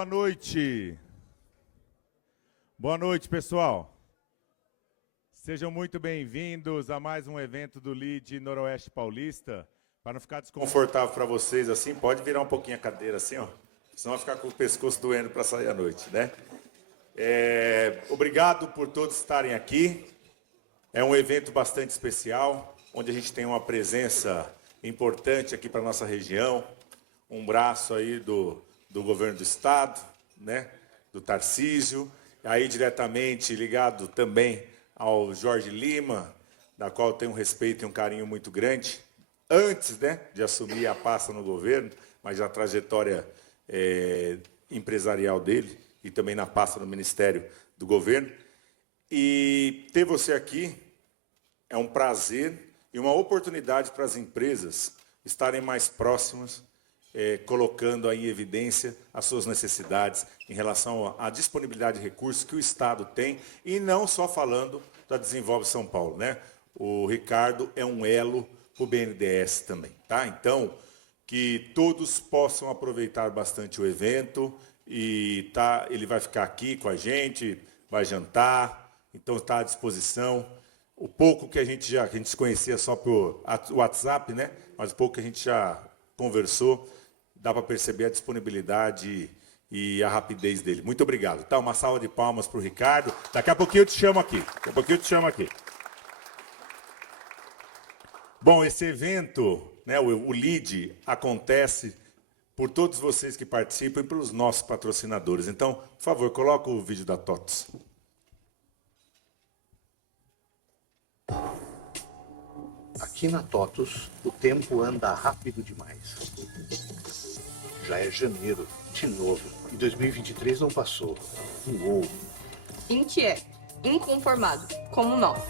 boa noite. Boa noite, pessoal. Sejam muito bem-vindos a mais um evento do LEAD Noroeste Paulista. Para não ficar desconfortável para vocês assim, pode virar um pouquinho a cadeira assim, ó. Senão vai ficar com o pescoço doendo para sair à noite, né? Obrigado por todos estarem aqui. É um evento bastante especial, onde a gente tem uma presença importante aqui para a nossa região, um braço aí do governo do estado, né, do Tarcísio, aí diretamente ligado também ao Jorge Lima, da qual eu tenho um respeito e um carinho muito grande, antes, né, de assumir a pasta no governo, mas a trajetória empresarial dele e também na pasta no Ministério do Governo. E ter você aqui é um prazer e uma oportunidade para as empresas estarem mais próximas, colocando aí em evidência as suas necessidades em relação à disponibilidade de recursos que o Estado tem, e não só falando da Desenvolve São Paulo, né? O Ricardo é um elo para o BNDES também, tá? Então, que todos possam aproveitar bastante o evento, e ele vai ficar aqui com a gente, vai jantar, então está à disposição. O pouco que a gente se conhecia só por WhatsApp, né? Mas o pouco que a gente já conversou, dá para perceber a disponibilidade e a rapidez dele. Muito obrigado. Tá, uma salva de palmas para o Ricardo. Daqui a pouquinho eu te chamo aqui. Bom, esse evento, né, o LEAD, acontece por todos vocês que participam e pelos nossos patrocinadores. Então, por favor, coloca o vídeo da TOTOS. Aqui na TOTOS, o tempo anda rápido demais. Já é janeiro, de novo, e 2023 não passou. Voou. Inquieto, inconformado, como nós.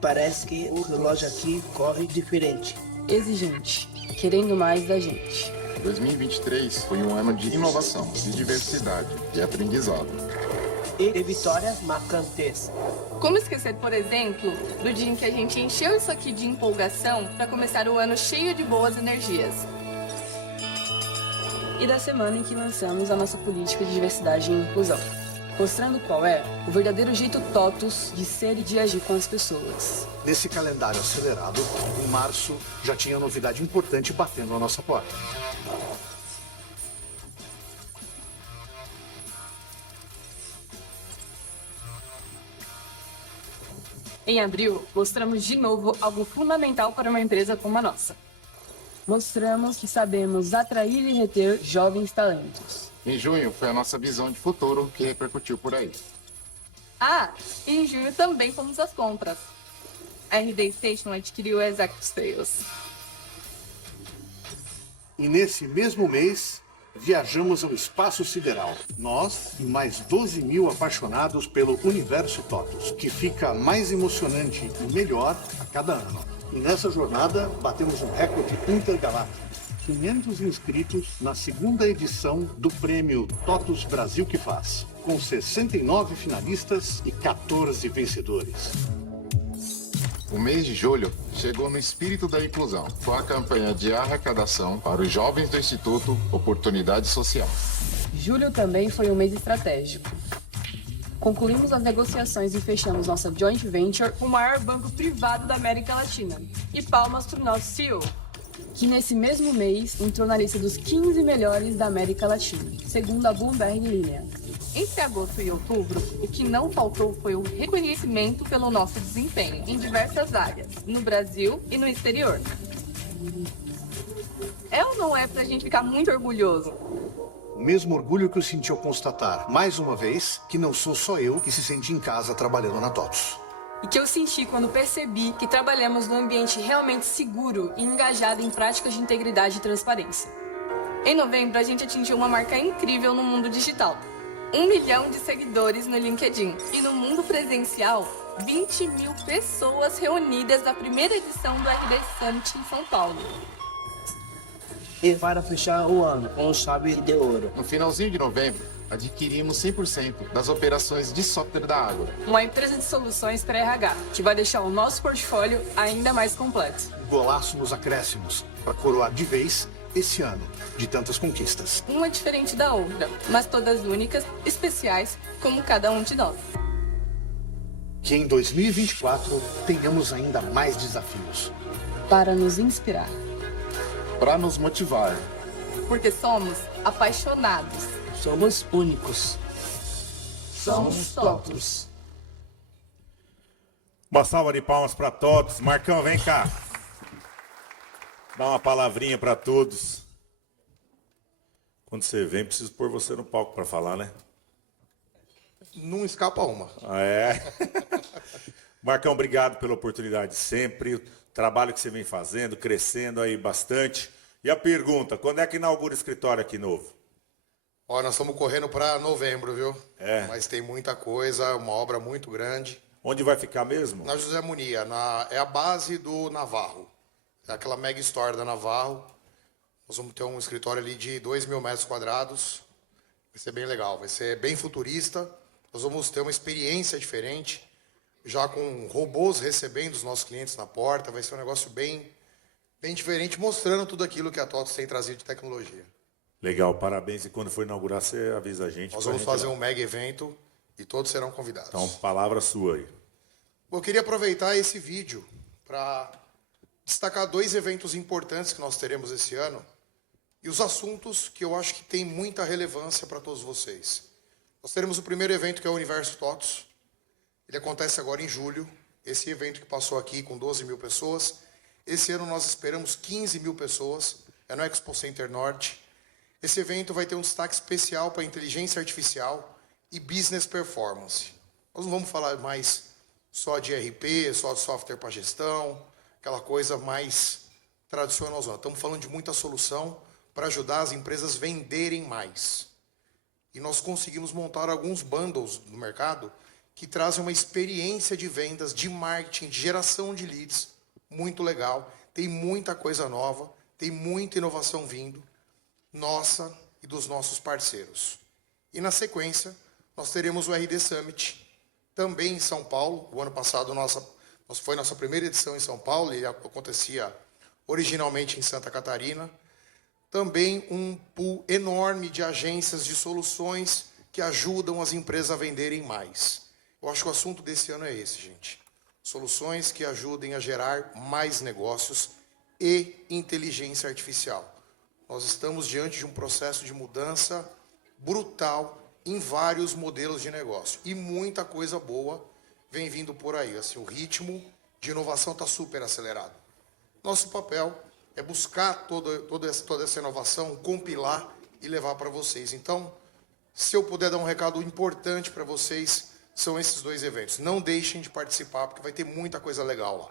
Parece que o relógio aqui corre diferente. Exigente, querendo mais da gente. 2023 foi um ano de inovação, de diversidade e aprendizado. E de vitórias marcantes. Como esquecer, por exemplo, do dia em que a gente encheu isso aqui de empolgação para começar o ano cheio de boas energias. E da semana em que lançamos a nossa política de diversidade e inclusão, mostrando qual é o verdadeiro jeito TOTOS de ser e de agir com as pessoas. Nesse calendário acelerado, em março, já tinha novidade importante batendo na nossa porta. Em abril, mostramos de novo algo fundamental para uma empresa como a nossa. Mostramos que sabemos atrair e reter jovens talentos. Em junho foi a nossa visão de futuro que repercutiu por aí. Ah, e em junho também fomos às compras. A RD Station adquiriu a Exact Sales. E nesse mesmo mês, viajamos ao espaço sideral. Nós e mais 12 mil apaixonados pelo universo TOTOS, que fica mais emocionante e melhor a cada ano. E nessa jornada, batemos um recorde intergaláctico. 500 inscritos na segunda edição do prêmio TOTOS Brasil que Faz, com 69 finalistas e 14 vencedores. O mês de julho chegou no espírito da inclusão. Foi a campanha de arrecadação para os jovens do Instituto Oportunidade Social. Julho também foi um mês estratégico. Concluímos as negociações e fechamos nossa joint venture O maior banco privado da América Latina. E palmas para o nosso CEO. que nesse mesmo mês entrou na lista dos 15 melhores da América Latina, segundo a Bloomberg Linha. Entre agosto e outubro, o que não faltou foi o reconhecimento pelo nosso desempenho em diversas áreas, no Brasil e no exterior. É ou não é pra gente ficar muito orgulhoso? O mesmo orgulho que eu senti ao constatar, mais uma vez, que não sou só eu que se sente em casa trabalhando na TOTOS. E que eu senti quando percebi que trabalhamos num ambiente realmente seguro e engajado em práticas de integridade e transparência. Em novembro, a gente atingiu uma marca incrível no mundo digital. 1 milhão de seguidores no LinkedIn. E no mundo presencial, 20 mil pessoas reunidas na primeira edição do RD Summit em São Paulo. E para fechar o ano com chave de ouro. No finalzinho de novembro, adquirimos 100% das operações de software da Ágora. Uma empresa de soluções para RH, que vai deixar o nosso portfólio ainda mais completo. Golaço nos acréscimos, para coroar de vez esse ano de tantas conquistas. Uma diferente da outra, mas todas únicas, especiais, como cada um de nós. Que em 2024 tenhamos ainda mais desafios. Para nos inspirar. Para nos motivar. Porque somos apaixonados. Somos únicos. Somos todos. Uma salva de palmas para todos. Marcão, vem cá. Dá uma palavrinha para todos. Quando você vem, preciso pôr você no palco para falar, né? Não escapa uma. Ah, é? Marcão, obrigado pela oportunidade sempre. O trabalho que você vem fazendo, crescendo aí bastante. E a pergunta, quando é que inaugura o escritório aqui novo? Ó, nós estamos correndo para novembro, viu? É. Mas tem muita coisa, uma obra muito grande. Onde vai ficar mesmo? Na José Munia, é a base do Navarro. É aquela mega store da Navarro. Nós vamos ter um escritório ali de 2.000 metros quadrados. Vai ser bem legal, vai ser bem futurista. Nós vamos ter uma experiência diferente, já com robôs recebendo os nossos clientes na porta. Vai ser um negócio bem diferente, mostrando tudo aquilo que a TOTVS tem trazido de tecnologia. Legal, parabéns. E quando for inaugurar, você avisa a gente. Nós vamos fazer um mega evento e todos serão convidados. Então, palavra sua aí. Eu queria aproveitar esse vídeo para destacar 2 eventos importantes que nós teremos esse ano e os assuntos que eu acho que têm muita relevância para todos vocês. Nós teremos o primeiro evento, que é o Universo TOTVS. Ele acontece agora em julho. Esse evento que passou aqui com 12.000 pessoas. Esse ano nós esperamos 15.000 pessoas. É no Expo Center Norte. Esse evento vai ter um destaque especial para inteligência artificial e business performance. Nós não vamos falar mais só de ERP, só de software para gestão, aquela coisa mais tradicional. Estamos falando de muita solução para ajudar as empresas a venderem mais. E nós conseguimos montar alguns bundles no mercado que trazem uma experiência de vendas, de marketing, de geração de leads muito legal. Tem muita coisa nova, tem muita inovação vindo, nossa e dos nossos parceiros. E na sequência, nós teremos o RD Summit, também em São Paulo. O ano passado foi nossa primeira edição em São Paulo, ele acontecia originalmente em Santa Catarina. Também um pool enorme de agências de soluções que ajudam as empresas a venderem mais. Eu acho que o assunto desse ano é esse, gente. Soluções que ajudem a gerar mais negócios e inteligência artificial. Nós estamos diante de um processo de mudança brutal em vários modelos de negócio. E muita coisa boa vem vindo por aí. Assim, o ritmo de inovação está super acelerado. Nosso papel é buscar toda essa inovação, compilar e levar para vocês. Então, se eu puder dar um recado importante para vocês, são esses 2 eventos. Não deixem de participar, porque vai ter muita coisa legal lá.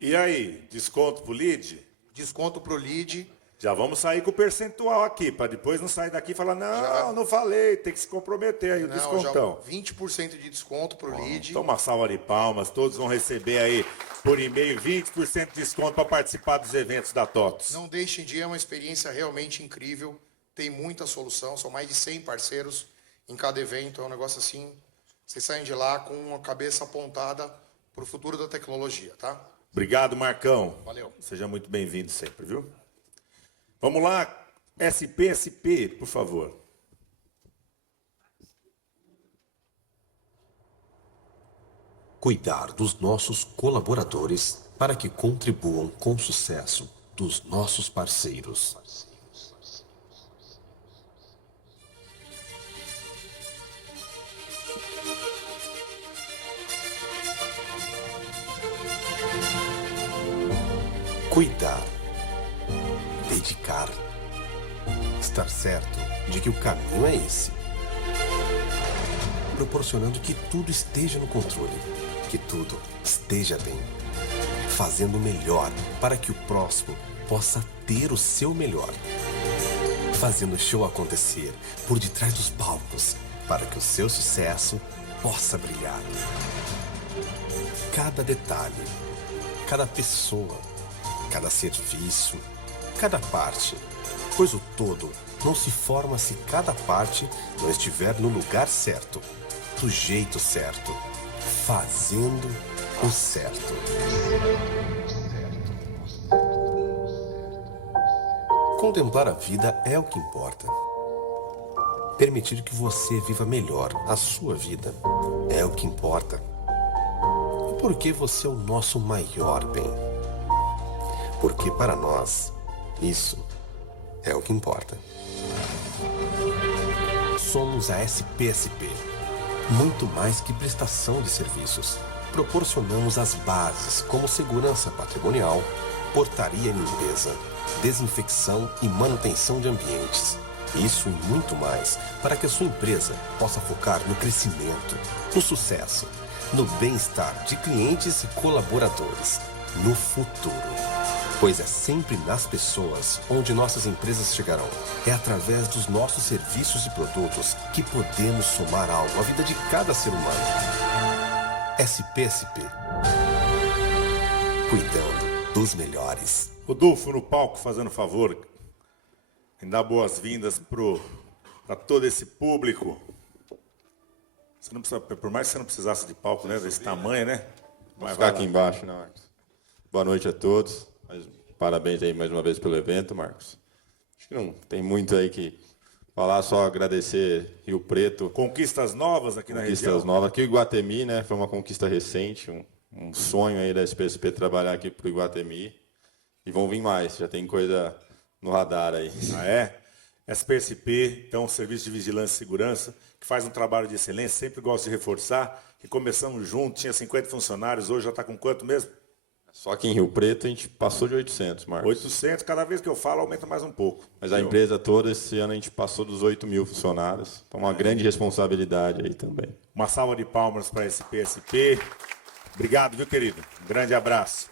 E aí, desconto pro lead? Desconto para o lead. Já vamos sair com o percentual aqui, para depois não sair daqui e falar, não falei, tem que se comprometer aí, o descontão. 20% de desconto para o lead. Então uma salva de palmas, todos vão receber aí por e-mail 20% de desconto para participar dos eventos da TOTVS. Não deixem de ir, é uma experiência realmente incrível, tem muita solução, são mais de 100 parceiros em cada evento, é um negócio assim, vocês saem de lá com a cabeça apontada para o futuro da tecnologia, tá? Obrigado, Marcão. Valeu. Seja muito bem-vindo sempre, viu? Vamos lá, SP, por favor. Cuidar dos nossos colaboradores para que contribuam com o sucesso dos nossos parceiros. Cuidar. Dedicar. Estar certo de que o caminho é esse. Proporcionando que tudo esteja no controle, que tudo esteja bem. Fazendo o melhor para que o próximo possa ter o seu melhor. Fazendo o show acontecer por detrás dos palcos para que o seu sucesso possa brilhar. Cada detalhe, cada pessoa, cada serviço, cada parte, pois o todo não se forma se cada parte não estiver no lugar certo, do jeito certo, fazendo o certo. Contemplar a vida é o que importa. Permitir que você viva melhor a sua vida é o que importa. E por que você é o nosso maior bem? Porque para nós, isso é o que importa. Somos a SPSP. Muito mais que prestação de serviços. Proporcionamos as bases como segurança patrimonial, portaria e limpeza, desinfecção e manutenção de ambientes. Isso e muito mais para que a sua empresa possa focar no crescimento, no sucesso, no bem-estar de clientes e colaboradores, no futuro. Pois é sempre nas pessoas onde nossas empresas chegarão. É através dos nossos serviços e produtos que podemos somar algo à vida de cada ser humano. SPSP. Cuidando dos melhores. Rodolfo no palco, fazendo favor, em dar boas-vindas para todo esse público. Você não precisa, por mais que você não precisasse de palco, né, desse tamanho, né? Vou ficar aqui embaixo, né, Marcos? Boa noite a todos. Parabéns aí mais uma vez pelo evento, Marcos. Acho que não tem muito aí que falar, só agradecer Rio Preto. Conquistas novas aqui na região. Conquistas novas. Aqui o Iguatemi, né, foi uma conquista recente, um sonho aí da SPSP trabalhar aqui para o Iguatemi. E vão vir mais, já tem coisa no radar aí. Ah, é? SPSP, então, Serviço de Vigilância e Segurança, que faz um trabalho de excelência, sempre gosto de reforçar, que começamos juntos, tinha 50 funcionários, hoje já está com quanto mesmo? Só que em Rio Preto a gente passou de 800, Marcos. 800, cada vez que eu falo aumenta mais um pouco. Mas a empresa toda, esse ano a gente passou dos 8.000 funcionários, então uma grande responsabilidade aí também. Uma salva de palmas para a SPSP. Obrigado, viu, querido? Um grande abraço.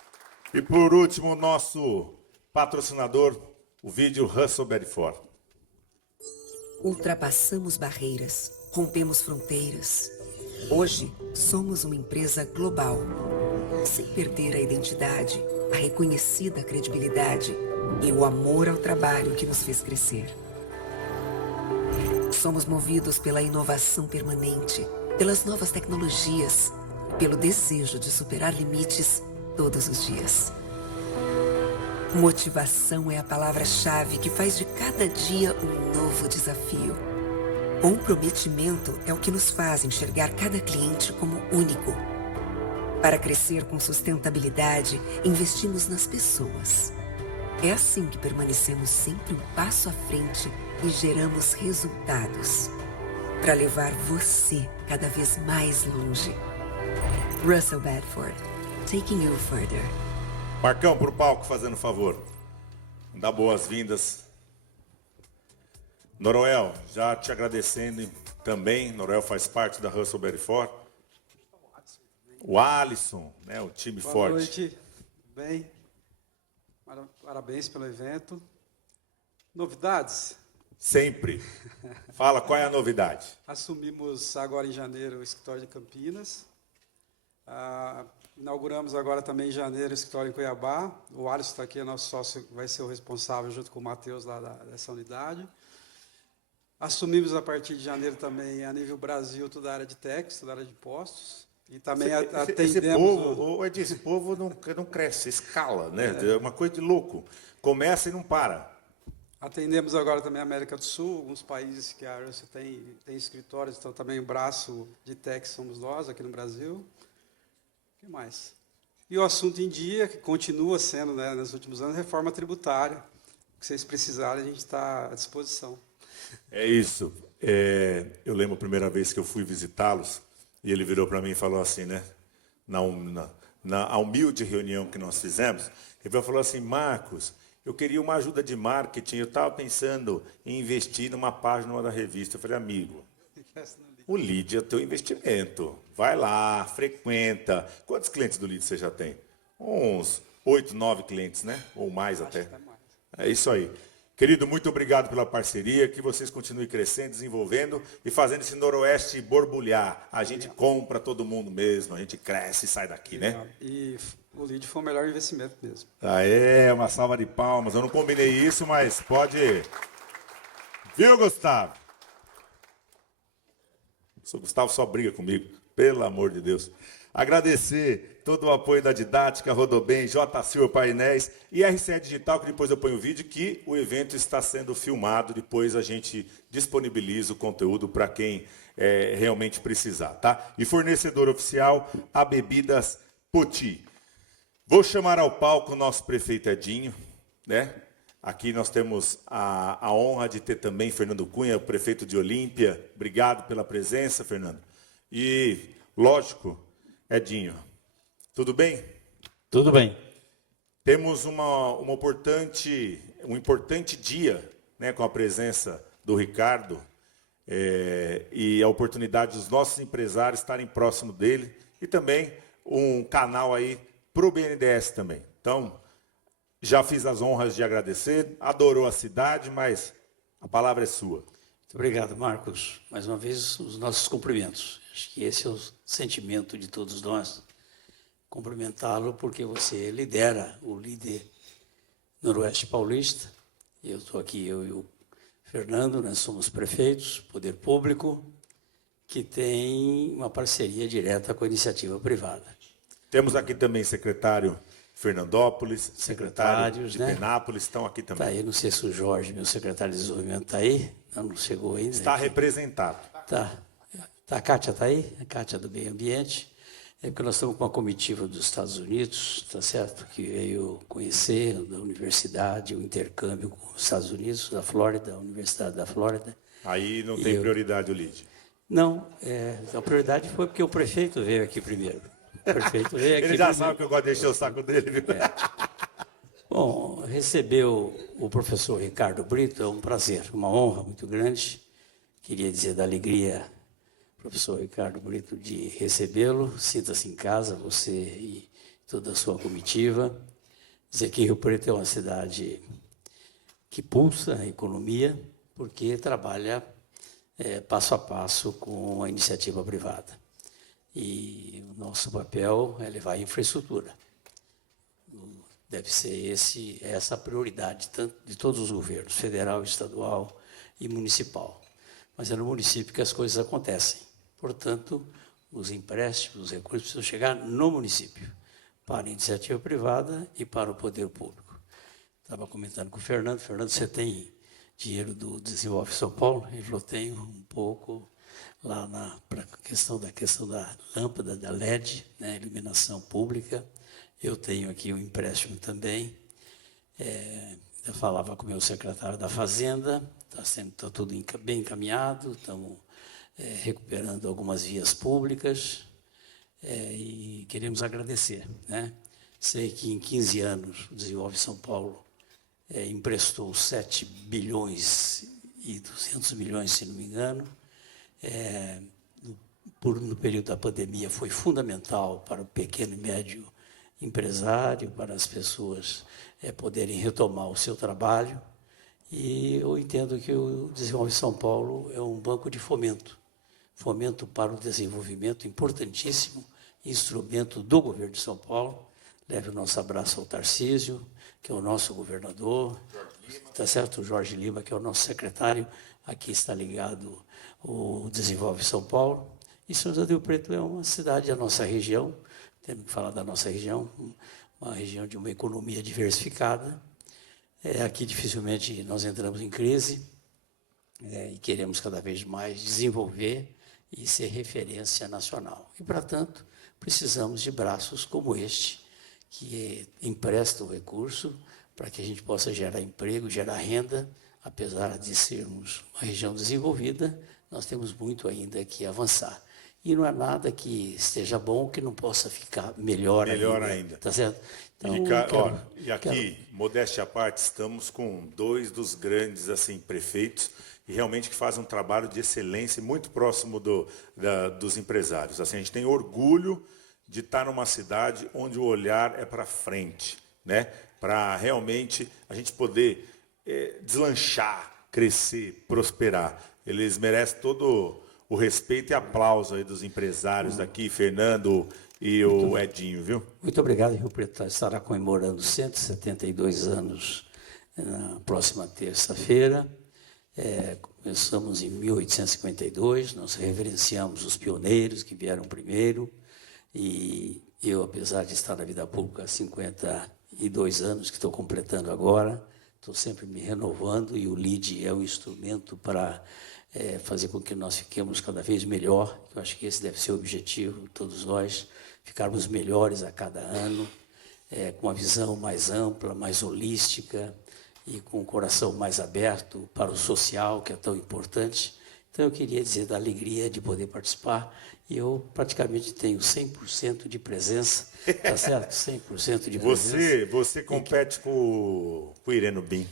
E por último, nosso patrocinador, o vídeo Russell Bedford. Ultrapassamos barreiras, rompemos fronteiras. Hoje, somos uma empresa global, sem perder a identidade, a reconhecida credibilidade e o amor ao trabalho que nos fez crescer. Somos movidos pela inovação permanente, pelas novas tecnologias, pelo desejo de superar limites todos os dias. Motivação é a palavra-chave que faz de cada dia um novo desafio. Comprometimento é o que nos faz enxergar cada cliente como único. Para crescer com sustentabilidade, investimos nas pessoas. É assim que permanecemos sempre um passo à frente e geramos resultados. Para levar você cada vez mais longe. Russell Bedford, taking you further. Marcão, para o palco, fazendo favor. Dá boas-vindas. Noroel, já te agradecendo também. Noroel faz parte da Russell Bedford. O Alisson, né, o time Boa forte. Boa noite, bem. Parabéns pelo evento. Novidades? Sempre. Fala, qual é a novidade? Assumimos agora em janeiro o escritório de Campinas. Inauguramos agora também em janeiro o escritório em Cuiabá. O Alisson está aqui, nosso sócio, vai ser o responsável junto com o Matheus lá dessa unidade. Assumimos a partir de janeiro também a nível Brasil toda a área de techs, toda a área de postos. E também atendemos... Esse povo não cresce, escala, né? É uma coisa de louco. Começa e não para. Atendemos agora também a América do Sul, alguns países que a Russell tem escritórios, então também o braço de tech somos nós aqui no Brasil. O que mais? E o assunto em dia, que continua sendo, né, nos últimos anos, reforma tributária. O que vocês precisarem, a gente está à disposição. É isso. Eu lembro a primeira vez que eu fui visitá-los, e ele virou para mim e falou assim, né? Na humilde reunião que nós fizemos, ele falou assim, Marcos, eu queria uma ajuda de marketing, eu estava pensando em investir numa página da revista. Eu falei, amigo, o lead é o teu investimento. Vai lá, frequenta. Quantos clientes do lead você já tem? Uns 8, 9 clientes, né? Ou mais até. É isso aí. Querido, muito obrigado pela parceria, que vocês continuem crescendo, desenvolvendo e fazendo esse Noroeste borbulhar. A gente compra todo mundo mesmo, a gente cresce e sai daqui, né? E o lead foi o melhor investimento mesmo. Uma salva de palmas. Eu não combinei isso, mas pode... Viu, Gustavo? O Gustavo só briga comigo, pelo amor de Deus. Agradecer todo o apoio da Didática, Rodobem, J. Silva Painéis e RCE Digital, que depois eu ponho o vídeo, que o evento está sendo filmado, depois a gente disponibiliza o conteúdo para quem realmente precisar, tá? E fornecedor oficial, a Bebidas Poti. Vou chamar ao palco o nosso prefeito Edinho, né? Aqui nós temos a honra de ter também Fernando Cunha, o prefeito de Olímpia. Obrigado pela presença, Fernando. E, lógico, Edinho, tudo bem? Tudo bem. Temos um importante dia, né, com a presença do Ricardo e a oportunidade dos nossos empresários estarem próximo dele e também um canal aí para o BNDES também. Então, já fiz as honras de agradecer, adorou a cidade, mas a palavra é sua. Muito obrigado, Marcos. Mais uma vez, os nossos cumprimentos. Acho que esse é o sentimento de todos nós. Cumprimentá-lo porque você lidera o líder Noroeste Paulista. Eu estou aqui, eu e o Fernando, nós somos prefeitos, poder público, que tem uma parceria direta com a iniciativa privada. Temos aqui também secretário Fernandópolis, secretário de né? Penápolis, estão aqui também. Está aí, não sei se o Jorge, meu secretário de desenvolvimento, está aí. Não chegou ainda. Está representado. Tá. A Kátia está aí, a Kátia do Meio Ambiente. É porque nós estamos com uma comitiva dos Estados Unidos, tá certo? Que veio conhecer da universidade, o intercâmbio com os Estados Unidos, da Flórida, a Universidade da Flórida. Aí não tem prioridade o LID? Não, a prioridade foi porque o prefeito veio aqui primeiro. O prefeito veio aqui Ele já primeiro. sabe que eu gosto de encher o saco dele, viu? Bom, receber o professor Ricardo Brito é um prazer, uma honra muito grande. Queria dizer da alegria, professor Ricardo Brito, de recebê-lo. Sinta-se em casa, você e toda a sua comitiva. Dizer que Rio Preto é uma cidade que pulsa a economia, porque trabalha passo a passo com a iniciativa privada. E o nosso papel é levar a infraestrutura. Deve ser essa a prioridade de todos os governos, federal, estadual e municipal. Mas é no município que as coisas acontecem. Portanto, os empréstimos, os recursos precisam chegar no município, para a iniciativa privada e para o poder público. Estava comentando com o Fernando. Fernando, você tem dinheiro do Desenvolve São Paulo? Ele falou, tenho um pouco lá para a questão da lâmpada, da LED, né, iluminação pública. Eu tenho aqui um empréstimo também. Eu falava com o meu secretário da Fazenda, está tudo bem encaminhado, estamos recuperando algumas vias públicas e queremos agradecer, né? Sei que em 15 anos o Desenvolve São Paulo emprestou 7 bilhões e 200 milhões, se não me engano. No período da pandemia foi fundamental para o pequeno e médio empresário, para as pessoas poderem retomar o seu trabalho. E eu entendo que o Desenvolve São Paulo é um banco de fomento para o desenvolvimento, importantíssimo, instrumento do governo de São Paulo. Leve o nosso abraço ao Tarcísio, que é o nosso governador, tá certo? O Jorge Lima, que é o nosso secretário, aqui está ligado o Desenvolve São Paulo. E São José do Rio Preto é uma cidade da nossa região, temos que falar da nossa região, uma região de uma economia diversificada. Aqui dificilmente nós entramos em crise e queremos cada vez mais desenvolver e ser referência nacional. E, para tanto, precisamos de braços como este, que empresta o recurso para que a gente possa gerar emprego, gerar renda. Apesar de sermos uma região desenvolvida, nós temos muito ainda que avançar. E não há nada que esteja bom que não possa ficar melhor ainda. Tá certo? Então, e aqui, modéstia à parte, estamos com 2 dos grandes prefeitos e realmente que fazem um trabalho de excelência muito próximo dos empresários. Assim, a gente tem orgulho de estar numa cidade onde o olhar é para frente, né? Para realmente a gente poder deslanchar, crescer, prosperar. Eles merecem todo o respeito e aplauso aí dos empresários aqui, Fernando e o Edinho, viu? Muito obrigado. Rio Preto estará comemorando 172 anos na próxima terça-feira. Começamos em 1852, nós reverenciamos os pioneiros que vieram primeiro, E eu, apesar de estar na vida pública há 52 anos, que estou completando agora, estou sempre me renovando, e o LEAD é um instrumento para fazer com que nós fiquemos cada vez melhor. Eu acho que esse deve ser o objetivo, todos nós, ficarmos melhores a cada ano, com uma visão mais ampla, mais holística, e com o coração mais aberto para o social, que é tão importante. Então, eu queria dizer da alegria de poder participar, e eu praticamente tenho 100% de presença, tá certo? 100% de presença. Você compete com o Ireno Bin.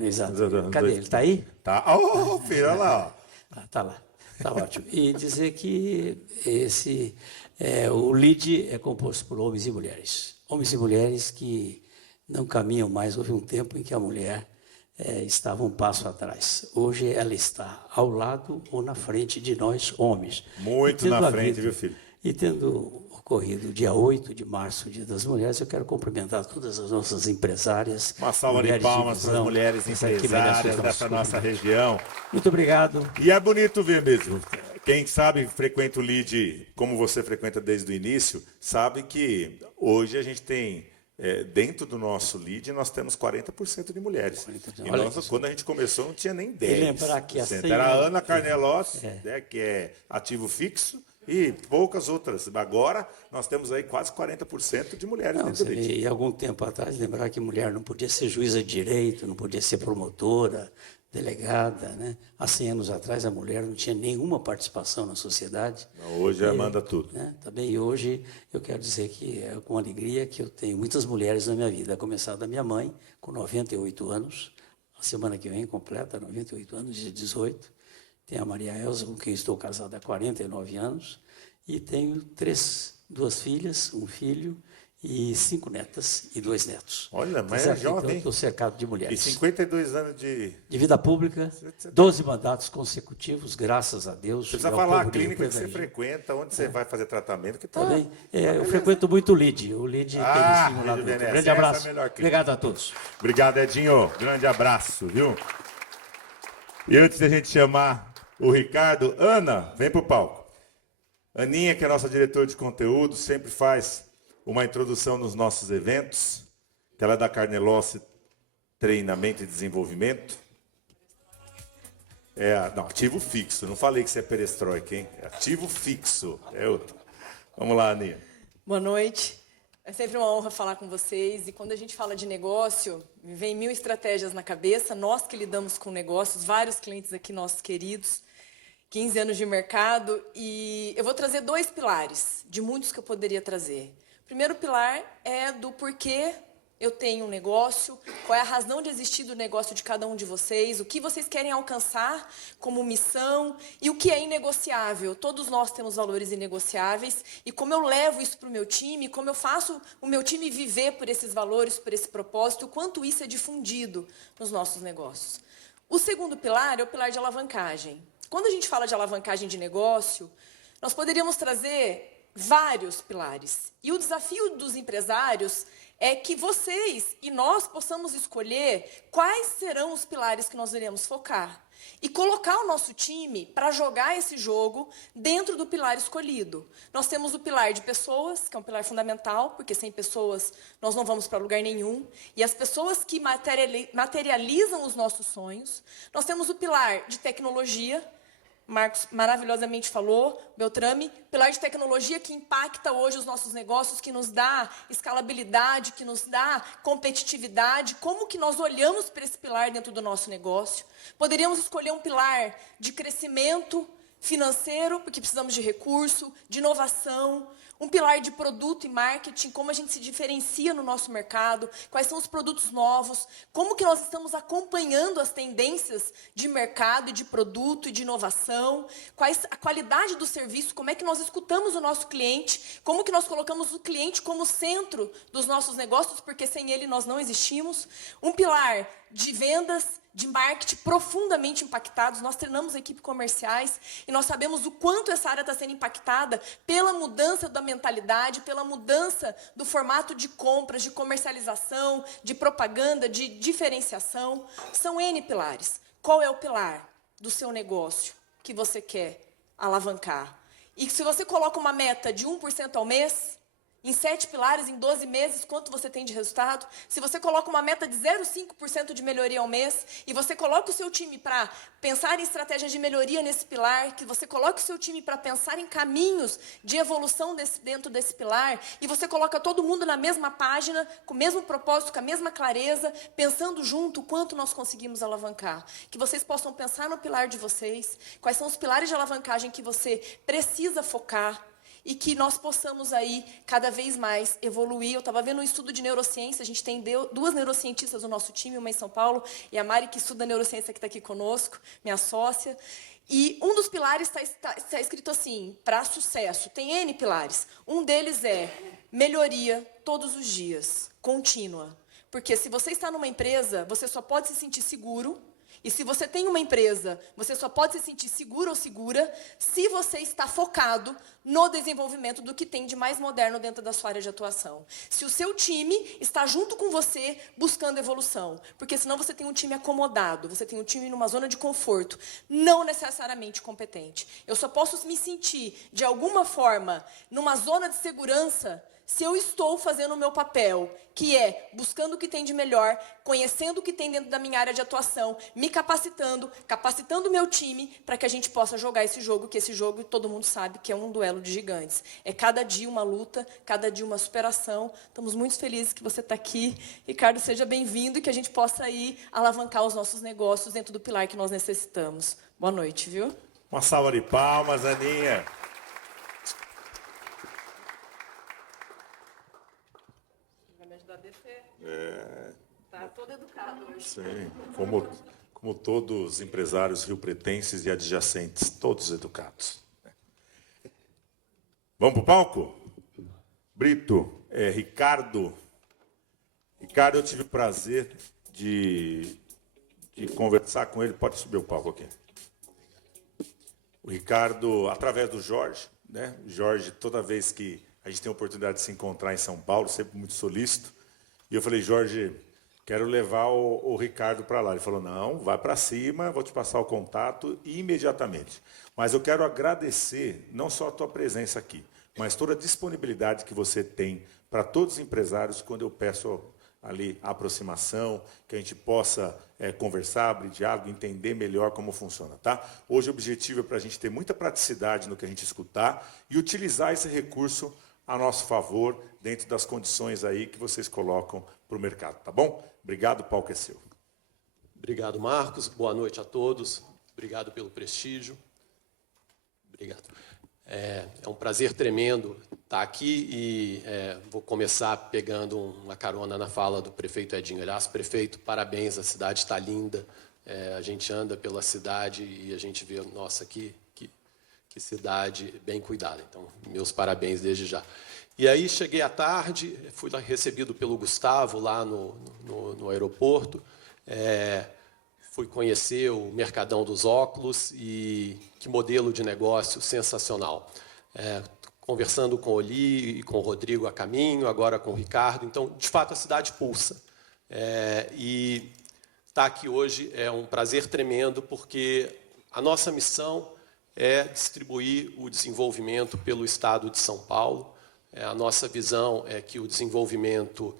Exato. Cadê ele? Está aí? Tá. Oh, filho, olha lá. Está lá. Está ótimo. E dizer que o LEAD é composto por homens e mulheres. Homens e mulheres que não caminham mais. Houve um tempo em que a mulher estava um passo atrás. Hoje ela está ao lado ou na frente de nós, homens. Muito na frente, viu, filho? E tendo ocorrido dia 8 de março, Dia das Mulheres, eu quero cumprimentar todas as nossas empresárias. Uma salva de palmas para as mulheres empresárias dessa nossa região. Muito obrigado. E é bonito ver mesmo. Quem sabe, frequenta o LEAD, como você frequenta desde o início, sabe que hoje a gente tem... dentro do nosso LEAD, nós temos 40% de mulheres. E nós, quando a gente começou, não tinha nem 10%. E lembrar que Era a Ana Carnelossi, que é ativo fixo, e poucas outras. Agora, nós temos aí quase 40% de mulheres dentro do LEAD. E algum tempo atrás, lembrar que mulher não podia ser juíza de direito, não podia ser promotora, delegada, né? Há 100 anos atrás, a mulher não tinha nenhuma participação na sociedade. Hoje ela manda tudo. Né? Também, e hoje, eu quero dizer que é com alegria que eu tenho muitas mulheres na minha vida, a começar da minha mãe, com 98 anos, a semana que vem completa 98 anos, dia 18. Tem a Maria Elza, com quem estou casado há 49 anos, e tenho 2 filhas, um filho, e 5 netas e 2 netos. Olha, mas é jovem. Então, estou cercado de mulheres. E 52 anos de vida pública, 12 mandatos consecutivos, graças a Deus. Você precisa falar a clínica que você frequenta, onde você vai fazer tratamento. Que tá bem. Eu frequento muito o LEAD. O LEAD tem estimulado muito. Grande abraço. Obrigado a todos. Obrigado, Edinho. Grande abraço, viu? E antes de a gente chamar o Ricardo, Ana, vem para o palco. Aninha, que é nossa diretora de conteúdo, sempre faz uma introdução nos nossos eventos, que ela é da Carnelossi Treinamento e Desenvolvimento. Não, ativo fixo. Não falei que você é perestroika, hein? É ativo fixo. É outro. Vamos lá, Aninha. Boa noite. É sempre uma honra falar com vocês. E quando a gente fala de negócio, me vem 1000 estratégias na cabeça. Nós que lidamos com negócios, vários clientes aqui, nossos queridos, 15 anos de mercado. E eu vou trazer 2 pilares, de muitos que eu poderia trazer. O primeiro pilar é do porquê eu tenho um negócio, qual é a razão de existir do negócio de cada um de vocês, o que vocês querem alcançar como missão e o que é inegociável. Todos nós temos valores inegociáveis e como eu levo isso para o meu time, como eu faço o meu time viver por esses valores, por esse propósito, o quanto isso é difundido nos nossos negócios. O segundo pilar é o pilar de alavancagem. Quando a gente fala de alavancagem de negócio, nós poderíamos trazer vários pilares. E o desafio dos empresários é que vocês e nós possamos escolher quais serão os pilares que nós iremos focar e colocar o nosso time para jogar esse jogo dentro do pilar escolhido. Nós temos o pilar de pessoas, que é um pilar fundamental, porque sem pessoas nós não vamos para lugar nenhum, e as pessoas que materializam os nossos sonhos. Nós temos o pilar de tecnologia, Marcos maravilhosamente falou, Beltrame, pilar de tecnologia que impacta hoje os nossos negócios, que nos dá escalabilidade, que nos dá competitividade. Como que nós olhamos para esse pilar dentro do nosso negócio? Poderíamos escolher um pilar de crescimento financeiro, porque precisamos de recurso, de inovação, um pilar de produto e marketing, como a gente se diferencia no nosso mercado, quais são os produtos novos, como que nós estamos acompanhando as tendências de mercado e de produto e de inovação, quais a qualidade do serviço, como é que nós escutamos o nosso cliente, como que nós colocamos o cliente como centro dos nossos negócios, porque sem ele nós não existimos. Um pilar de vendas, de marketing profundamente impactados. Nós treinamos equipe comerciais e nós sabemos o quanto essa área está sendo impactada pela mudança da mentalidade, pela mudança do formato de compras, de comercialização, de propaganda, de diferenciação. São N pilares. Qual é o pilar do seu negócio que você quer alavancar? E se você coloca uma meta de 1% ao mês, em 7 pilares, em 12 meses, quanto você tem de resultado? Se você coloca uma meta de 0,5% de melhoria ao mês, e você coloca o seu time para pensar em estratégias de melhoria nesse pilar, que você coloca o seu time para pensar em caminhos de evolução dentro desse pilar, e você coloca todo mundo na mesma página, com o mesmo propósito, com a mesma clareza, pensando junto o quanto nós conseguimos alavancar. Que vocês possam pensar no pilar de vocês, quais são os pilares de alavancagem que você precisa focar, e que nós possamos aí, cada vez mais, evoluir. Eu estava vendo um estudo de neurociência, a gente tem 2 neurocientistas no nosso time, uma em São Paulo, e a Mari, que estuda neurociência, que está aqui conosco, minha sócia. E um dos pilares está escrito assim, para sucesso, tem N pilares. Um deles é melhoria todos os dias, contínua. Porque se você está numa empresa, você só pode se sentir seguro. E se você tem uma empresa, você só pode se sentir seguro ou segura se você está focado no desenvolvimento do que tem de mais moderno dentro da sua área de atuação. Se o seu time está junto com você buscando evolução. Porque senão você tem um time acomodado, você tem um time numa zona de conforto, não necessariamente competente. Eu só posso me sentir, de alguma forma, numa zona de segurança se eu estou fazendo o meu papel, que é buscando o que tem de melhor, conhecendo o que tem dentro da minha área de atuação, me capacitando o meu time para que a gente possa jogar esse jogo, que esse jogo todo mundo sabe que é um duelo de gigantes. É cada dia uma luta, cada dia uma superação. Estamos muito felizes que você está aqui. Ricardo, seja bem-vindo e que a gente possa aí alavancar os nossos negócios dentro do pilar que nós necessitamos. Boa noite, viu? Uma salva de palmas, Aninha. Tá todo educado hoje. Sim, como todos os empresários riopretenses e adjacentes, todos educados. Vamos para o palco? Brito, Ricardo. Ricardo, eu tive o prazer de conversar com ele. Pode subir o palco aqui. O Ricardo, através do Jorge, né? O Jorge, toda vez que a gente tem a oportunidade de se encontrar em São Paulo, sempre muito solícito. E eu falei, Jorge, quero levar o Ricardo para lá. Ele falou, não, vai para cima, vou te passar o contato imediatamente. Mas eu quero agradecer não só a tua presença aqui, mas toda a disponibilidade que você tem para todos os empresários quando eu peço ali a aproximação, que a gente possa conversar, abrir diálogo, entender melhor como funciona. Tá? Hoje o objetivo é para a gente ter muita praticidade no que a gente escutar e utilizar esse recurso a nosso favor, dentro das condições aí que vocês colocam para o mercado. Tá bom? Obrigado, o palco é seu. Obrigado, Marcos. Boa noite a todos. Obrigado pelo prestígio. Obrigado. É um prazer tremendo estar aqui e vou começar pegando uma carona na fala do prefeito Edinho. Aliás, prefeito, parabéns, a cidade está linda. A gente anda pela cidade e a gente vê, nossa, que cidade bem cuidada. Então, meus parabéns desde já. E aí, cheguei à tarde, fui lá recebido pelo Gustavo lá no aeroporto, fui conhecer o Mercadão dos Óculos e que modelo de negócio sensacional. Conversando com o Oli e com o Rodrigo a caminho, agora com o Ricardo. Então, de fato, a cidade pulsa. E estar aqui hoje é um prazer tremendo, porque a nossa missão é distribuir o desenvolvimento pelo Estado de São Paulo. A nossa visão é que o desenvolvimento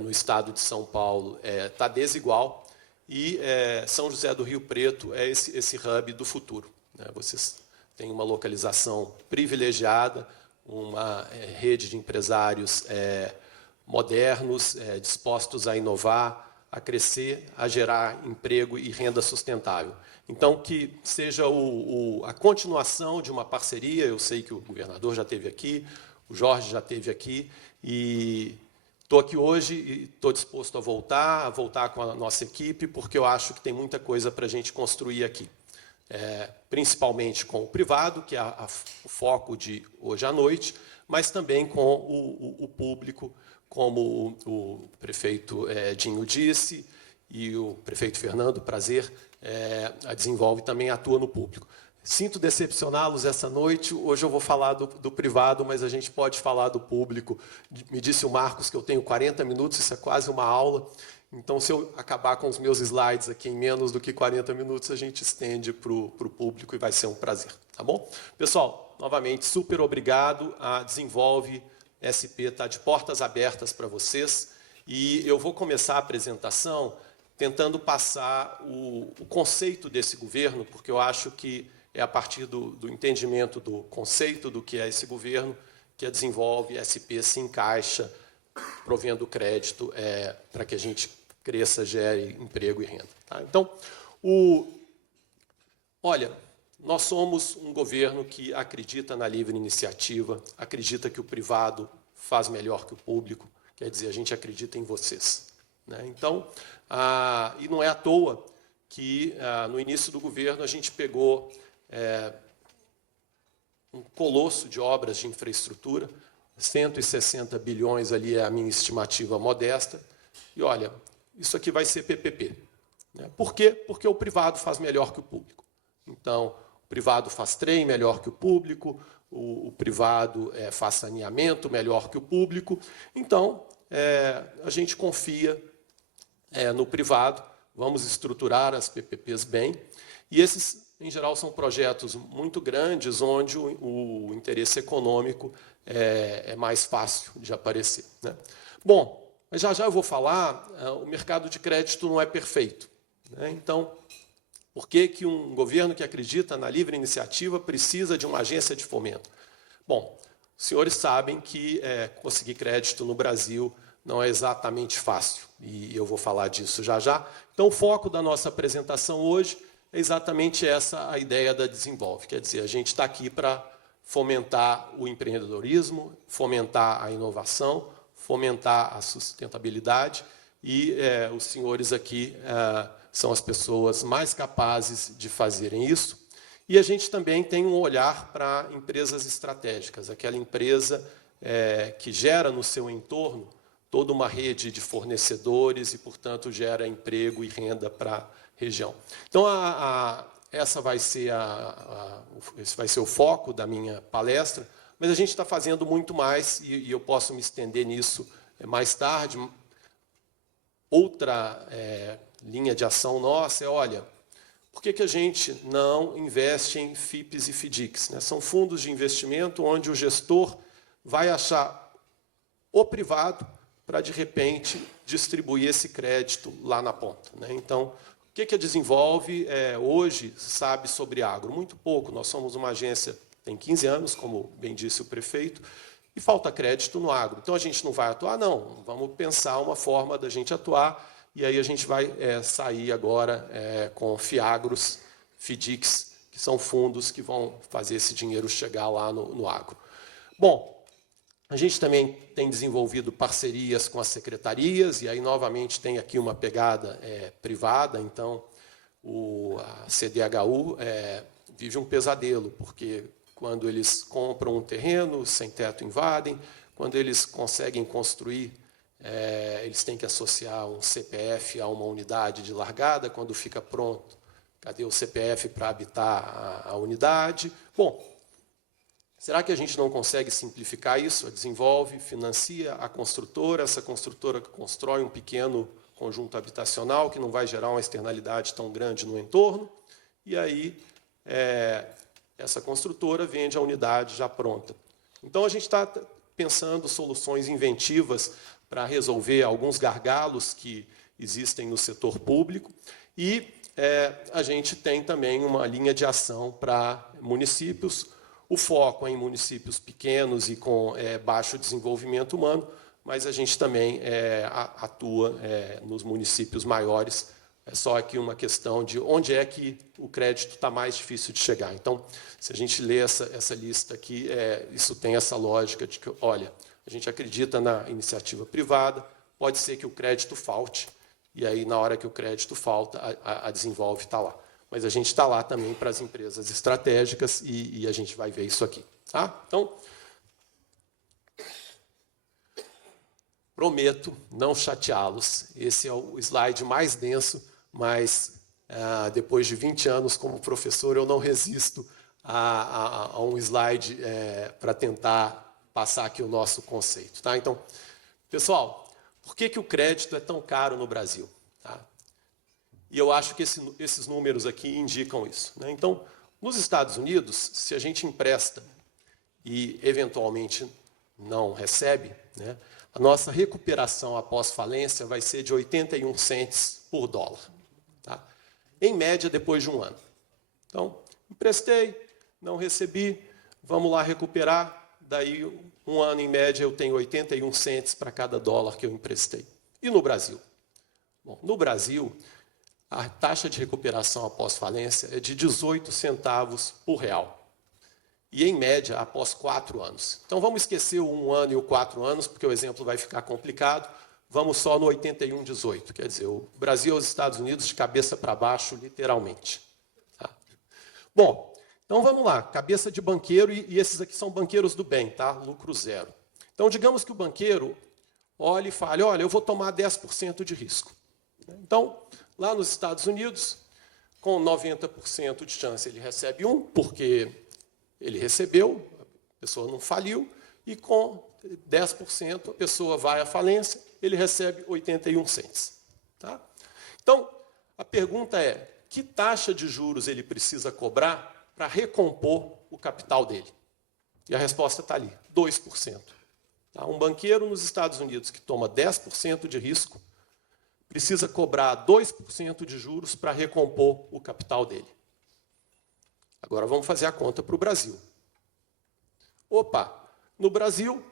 no Estado de São Paulo está desigual e São José do Rio Preto é esse hub do futuro. Vocês têm uma localização privilegiada, uma rede de empresários modernos, dispostos a inovar, a crescer, a gerar emprego e renda sustentável. Então, que seja a continuação de uma parceria. Eu sei que o governador já esteve aqui, o Jorge já esteve aqui, e estou aqui hoje e estou disposto a voltar com a nossa equipe, porque eu acho que tem muita coisa para a gente construir aqui. Principalmente com o privado, que é o foco de hoje à noite, mas também com o público, como o prefeito Dinho disse, e o prefeito Fernando, prazer, a Desenvolve também atua no público. Sinto decepcioná-los essa noite, hoje eu vou falar do privado, mas a gente pode falar do público. Me disse o Marcos que eu tenho 40 minutos, isso é quase uma aula, Então, se eu acabar com os meus slides aqui em menos do que 40 minutos, a gente estende para o público e vai ser um prazer, tá bom? Pessoal, novamente, super obrigado. A Desenvolve SP está de portas abertas para vocês. E eu vou começar a apresentação tentando passar o conceito desse governo, porque eu acho que é a partir do entendimento do conceito do que é esse governo que a Desenvolve SP se encaixa, provendo crédito para que a gente cresça, gere emprego e renda. Tá? Então, olha, nós somos um governo que acredita na livre iniciativa, acredita que o privado faz melhor que o público, quer dizer, a gente acredita em vocês. Né? Então, e não é à toa que, no início do governo, a gente pegou um colosso de obras de infraestrutura, 160 bilhões ali é a minha estimativa modesta, e olha, isso aqui vai ser PPP. Né? Por quê? Porque o privado faz melhor que o público. Então, o privado faz trem melhor que o público, o privado faz saneamento melhor que o público. Então, a gente confia no privado, vamos estruturar as PPPs bem, e esses, em geral, são projetos muito grandes, onde o interesse econômico é mais fácil de aparecer. Né? Bom, mas já eu vou falar, o mercado de crédito não é perfeito. Né? Então, por que um governo que acredita na livre iniciativa precisa de uma agência de fomento? Bom, os senhores sabem que conseguir crédito no Brasil não é exatamente fácil, e eu vou falar disso já. Então, o foco da nossa apresentação hoje é exatamente essa a ideia da Desenvolve. Quer dizer, a gente está aqui para fomentar o empreendedorismo, fomentar a inovação, fomentar a sustentabilidade, e os senhores aqui são as pessoas mais capazes de fazerem isso. E a gente também tem um olhar para empresas estratégicas, aquela empresa que gera no seu entorno toda uma rede de fornecedores e, portanto, gera emprego e renda para a região. Então, esse vai ser o foco da minha palestra, mas a gente está fazendo muito mais, e eu posso me estender nisso mais tarde. Outra linha de ação nossa olha, por que a gente não investe em FIPs e FDICs? Né? São fundos de investimento onde o gestor vai achar o privado para, de repente, distribuir esse crédito lá na ponta. Né? Então, o que a Desenvolve hoje sabe sobre agro? Muito pouco. Nós somos uma agência, tem 15 anos, como bem disse o prefeito, e falta crédito no agro. Então, a gente não vai atuar? Não. Vamos pensar uma forma da gente atuar, e aí a gente vai sair agora com FIAGROS, FDICs, que são fundos que vão fazer esse dinheiro chegar lá no agro. Bom, a gente também tem desenvolvido parcerias com as secretarias, e aí, novamente, tem aqui uma pegada privada. Então, a CDHU vive um pesadelo, porque quando eles compram um terreno, sem teto invadem, quando eles conseguem construir, eles têm que associar um CPF a uma unidade de largada. Quando fica pronto, cadê o CPF para habitar a unidade? Bom, será que a gente não consegue simplificar isso? A Desenvolve financia a construtora, essa construtora constrói um pequeno conjunto habitacional que não vai gerar uma externalidade tão grande no entorno, e aí essa construtora vende a unidade já pronta. Então, a gente está pensando soluções inventivas para resolver alguns gargalos que existem no setor público, e a gente tem também uma linha de ação para municípios. O foco é em municípios pequenos e com baixo desenvolvimento humano, mas a gente também atua nos municípios maiores. É só aqui uma questão de onde é que o crédito está mais difícil de chegar. Então, se a gente lê essa lista aqui, isso tem essa lógica de que, olha, a gente acredita na iniciativa privada, pode ser que o crédito falte, e aí, na hora que o crédito falta, a Desenvolve está lá. Mas a gente está lá também para as empresas estratégicas, e a gente vai ver isso aqui. Tá? Então, prometo não chateá-los. Esse é o slide mais denso, mas depois de 20 anos como professor, eu não resisto a um slide para tentar passar aqui o nosso conceito. Tá? Então, pessoal, Por que o crédito é tão caro no Brasil? Tá? E eu acho que esses números aqui indicam isso, né? Então, nos Estados Unidos, se a gente empresta e, eventualmente, não recebe, né, a nossa recuperação após falência vai ser de 81 cents por dólar. Tá? Em média, depois de um ano. Então, emprestei, não recebi, vamos lá recuperar, daí um ano, em média, eu tenho 81 cents para cada dólar que eu emprestei. E no Brasil? Bom, no Brasil, a taxa de recuperação após falência é de 18 centavos por real. E, em média, após 4 anos. Então, vamos esquecer o 1 ano e o 4 anos, porque o exemplo vai ficar complicado. Vamos só no 81,18. Quer dizer, o Brasil e os Estados Unidos de cabeça para baixo, literalmente. Tá? Bom, então vamos lá. Cabeça de banqueiro, e esses aqui são banqueiros do bem, tá? Lucro zero. Então, digamos que o banqueiro olhe e fale, olha, eu vou tomar 10% de risco. Então, lá nos Estados Unidos, com 90% de chance, ele recebe 1, porque ele recebeu, a pessoa não faliu, e com 10% a pessoa vai à falência, ele recebe 81 cents. Tá? Então, a pergunta é, que taxa de juros ele precisa cobrar para recompor o capital dele? E a resposta está ali, 2%. Tá? Um banqueiro nos Estados Unidos que toma 10% de risco precisa cobrar 2% de juros para recompor o capital dele. Agora vamos fazer a conta para o Brasil. Opa, no Brasil,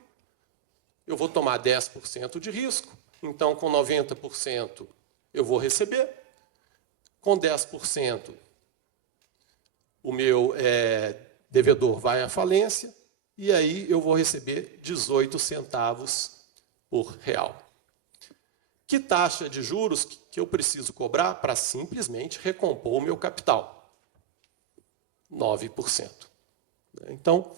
eu vou tomar 10% de risco, então com 90% eu vou receber, com 10% o meu devedor vai à falência, e aí eu vou receber 18 centavos por real. Que taxa de juros que eu preciso cobrar para simplesmente recompor o meu capital? 9%. Então,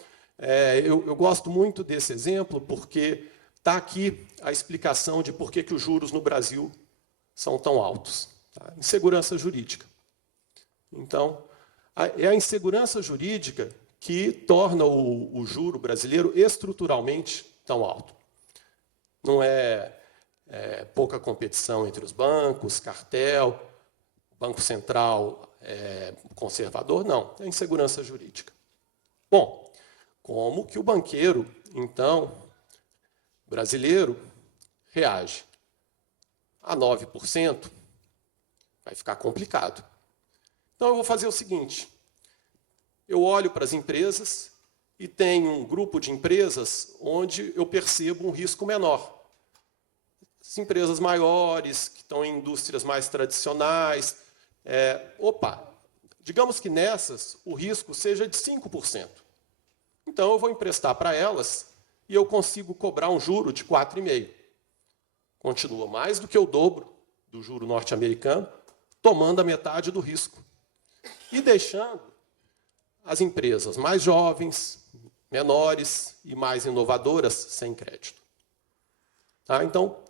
eu gosto muito desse exemplo porque está aqui a explicação de por que os juros no Brasil são tão altos. Tá? Insegurança jurídica. Então, é a insegurança jurídica que torna o juro brasileiro estruturalmente tão alto. Não é pouca competição entre os bancos, cartel, Banco Central conservador, não, é insegurança jurídica. Bom, como que o banqueiro, então, brasileiro, reage? A 9% vai ficar complicado. Então, eu vou fazer o seguinte, eu olho para as empresas e tenho um grupo de empresas onde eu percebo um risco menor. As empresas maiores, que estão em indústrias mais tradicionais, digamos que nessas o risco seja de 5%. Então, eu vou emprestar para elas e eu consigo cobrar um juro de 4,5%. Continua mais do que o dobro do juro norte-americano, tomando a metade do risco. E deixando as empresas mais jovens, menores e mais inovadoras sem crédito. Tá? Então,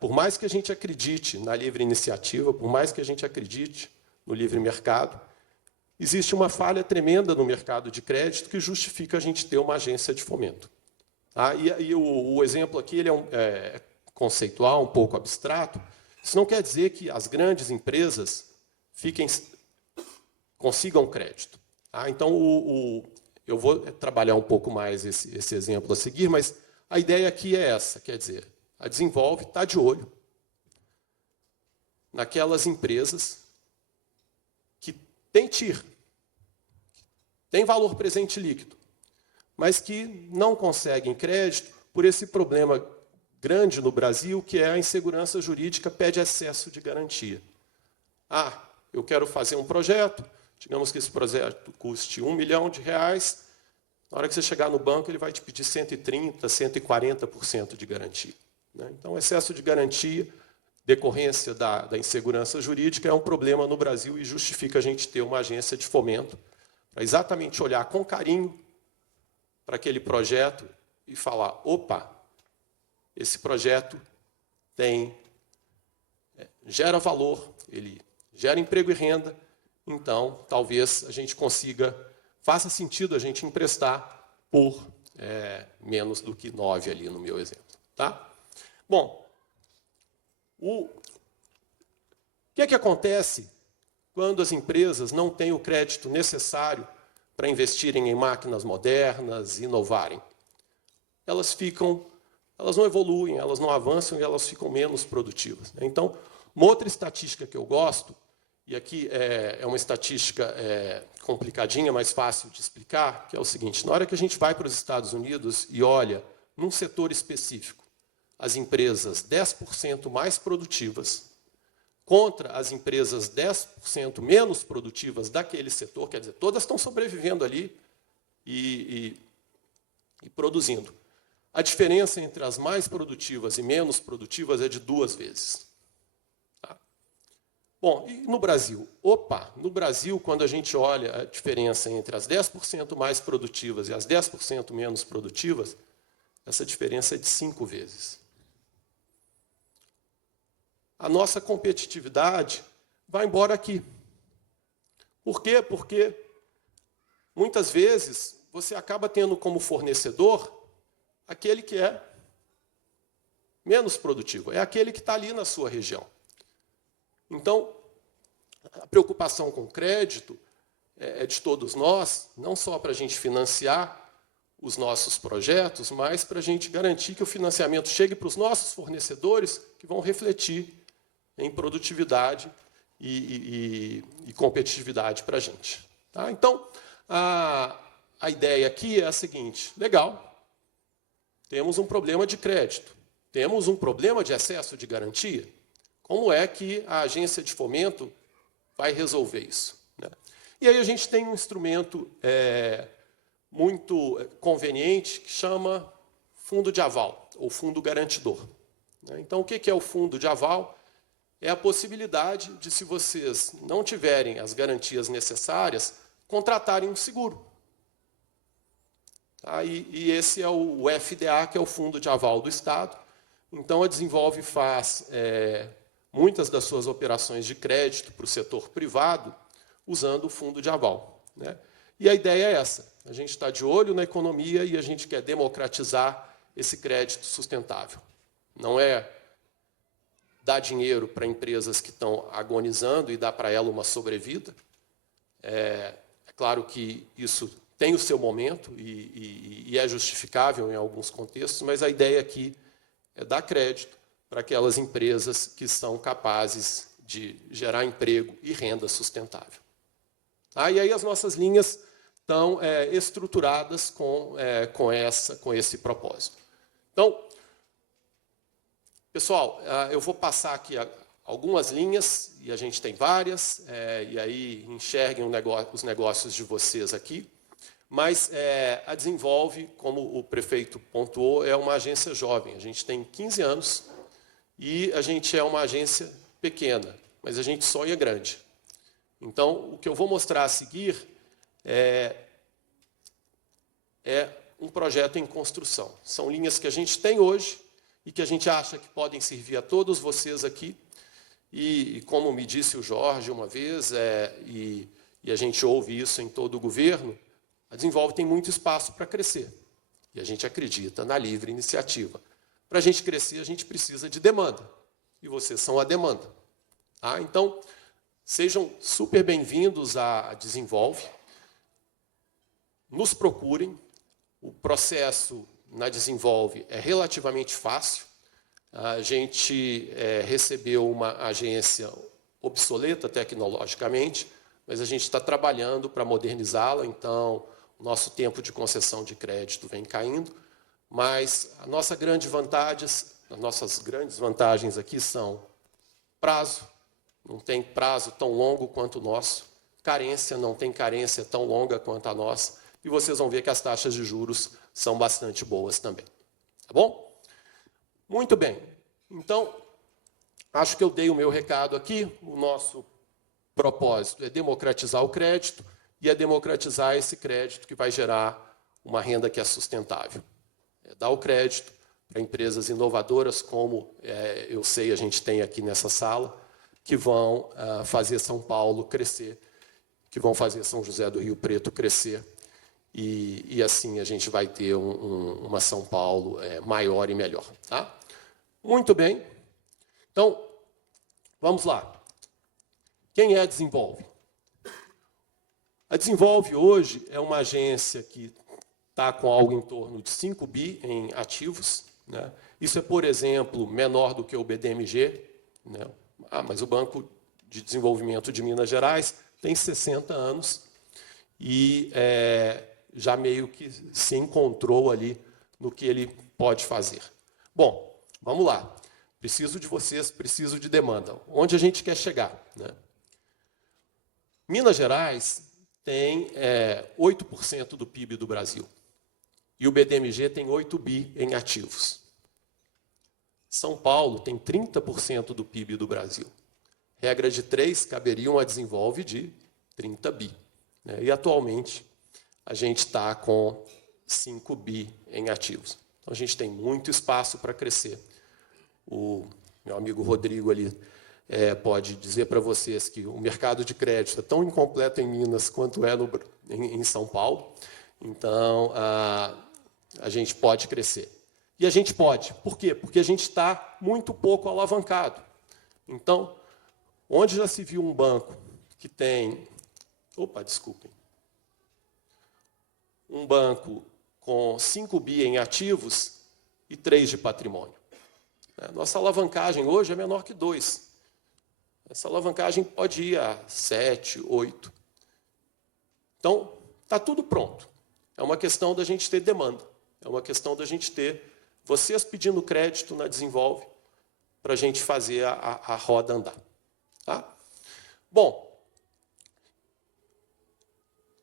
por mais que a gente acredite na livre iniciativa, por mais que a gente acredite no livre mercado, existe uma falha tremenda no mercado de crédito que justifica a gente ter uma agência de fomento. Tá? E o exemplo aqui ele é conceitual, um pouco abstrato. Isso não quer dizer que as grandes empresas consigam crédito. Tá? Então, eu vou trabalhar um pouco mais esse exemplo a seguir, mas a ideia aqui é essa, quer dizer, a Desenvolve está de olho naquelas empresas que têm TIR, têm valor presente líquido, mas que não conseguem crédito por esse problema grande no Brasil, que é a insegurança jurídica pede excesso de garantia. Eu quero fazer um projeto, digamos que esse projeto custe R$1 milhão, na hora que você chegar no banco, ele vai te pedir 130%, 140% de garantia. Então, excesso de garantia, decorrência da insegurança jurídica, é um problema no Brasil e justifica a gente ter uma agência de fomento para exatamente olhar com carinho para aquele projeto e falar, opa, esse projeto gera valor, ele gera emprego e renda, então talvez a gente faça sentido a gente emprestar por menos do que 9 ali no meu exemplo. Tá? Bom, o que acontece quando as empresas não têm o crédito necessário para investirem em máquinas modernas e inovarem? Elas não evoluem, elas não avançam e elas ficam menos produtivas. Então, uma outra estatística que eu gosto, e aqui é uma estatística complicadinha, mas fácil de explicar, que é o seguinte: na hora que a gente vai para os Estados Unidos e olha num setor específico as empresas 10% mais produtivas contra as empresas 10% menos produtivas daquele setor, quer dizer, todas estão sobrevivendo ali e produzindo. A diferença entre as mais produtivas e menos produtivas é de 2 vezes. Tá? Bom, e no Brasil? No Brasil, quando a gente olha a diferença entre as 10% mais produtivas e as 10% menos produtivas, essa diferença é de 5 vezes. A nossa competitividade vai embora aqui. Por quê? Porque muitas vezes você acaba tendo como fornecedor aquele que é menos produtivo, é aquele que está ali na sua região. Então, a preocupação com crédito é de todos nós, não só para a gente financiar os nossos projetos, mas para a gente garantir que o financiamento chegue para os nossos fornecedores, que vão refletir em produtividade e competitividade para a gente. Tá? Então, a ideia aqui é a seguinte: legal, temos um problema de crédito, temos um problema de excesso de garantia. Como é que a agência de fomento vai resolver isso? Né? E aí a gente tem um instrumento muito conveniente que chama fundo de aval, ou fundo garantidor. Então, o que é o fundo de aval? É a possibilidade de, se vocês não tiverem as garantias necessárias, contratarem um seguro. Tá? E esse é o FDA, que é o Fundo de Aval do Estado. Então, a Desenvolve faz muitas das suas operações de crédito para o setor privado usando o fundo de aval. Né? E a ideia é essa: a gente está de olho na economia e a gente quer democratizar esse crédito sustentável. Não é dar dinheiro para empresas que estão agonizando e dar para ela uma sobrevida. É claro que isso tem o seu momento e é justificável em alguns contextos, mas a ideia aqui é dar crédito para aquelas empresas que são capazes de gerar emprego e renda sustentável. E aí as nossas linhas estão estruturadas com esse propósito. Então, pessoal, eu vou passar aqui algumas linhas, e a gente tem várias, e aí enxerguem os negócios de vocês aqui. Mas a Desenvolve, como o prefeito pontuou, é uma agência jovem. A gente tem 15 anos e a gente é uma agência pequena, mas a gente sonha grande. Então, o que eu vou mostrar a seguir é um projeto em construção. São linhas que a gente tem hoje e que a gente acha que podem servir a todos vocês aqui. E como me disse o Jorge uma vez, e a gente ouve isso em todo o governo, a Desenvolve tem muito espaço para crescer. E a gente acredita na livre iniciativa. Para a gente crescer, a gente precisa de demanda. E vocês são a demanda. Tá? Então, sejam super bem-vindos à Desenvolve. Nos procurem. O processo na Desenvolve é relativamente fácil. A gente recebeu uma agência obsoleta tecnologicamente, mas a gente está trabalhando para modernizá-la, então o nosso tempo de concessão de crédito vem caindo, mas as nossas grandes vantagens aqui são prazo, não tem prazo tão longo quanto o nosso, carência, não tem carência tão longa quanto a nossa, e vocês vão ver que as taxas de juros são bastante boas também. Tá bom? Muito bem. Então, acho que eu dei o meu recado aqui. O nosso propósito é democratizar o crédito e é democratizar esse crédito que vai gerar uma renda que é sustentável. É dar o crédito para empresas inovadoras, como eu sei a gente tem aqui nessa sala, que vão fazer São Paulo crescer, que vão fazer São José do Rio Preto crescer, e assim a gente vai ter uma São Paulo maior e melhor. Tá? Muito bem. Então, vamos lá. Quem é a Desenvolve? A Desenvolve hoje é uma agência que está com algo em torno de 5 bi em ativos, né? Isso é, por exemplo, menor do que o BDMG, né? Mas o Banco de Desenvolvimento de Minas Gerais tem 60 anos e já meio que se encontrou ali no que ele pode fazer. Bom, vamos lá. Preciso de vocês, preciso de demanda. Onde a gente quer chegar, né? Minas Gerais tem 8% do PIB do Brasil. E o BDMG tem 8 bi em ativos. São Paulo tem 30% do PIB do Brasil. Regra de 3, caberiam a Desenvolve de 30 bi. Né? E, atualmente, a gente está com 5 bi em ativos. Então, a gente tem muito espaço para crescer. O meu amigo Rodrigo ali pode dizer para vocês que o mercado de crédito é tão incompleto em Minas quanto é em São Paulo. Então, a gente pode crescer. E a gente pode. Por quê? Porque a gente está muito pouco alavancado. Então, onde já se viu um banco que tem... Opa, desculpem. Um banco com 5 bi em ativos e 3 de patrimônio. Nossa alavancagem hoje é menor que 2. Essa alavancagem pode ir a 7, 8. Então, está tudo pronto. É uma questão da gente ter demanda. É uma questão da gente ter vocês pedindo crédito na Desenvolve para a gente fazer a roda andar. Tá? Bom,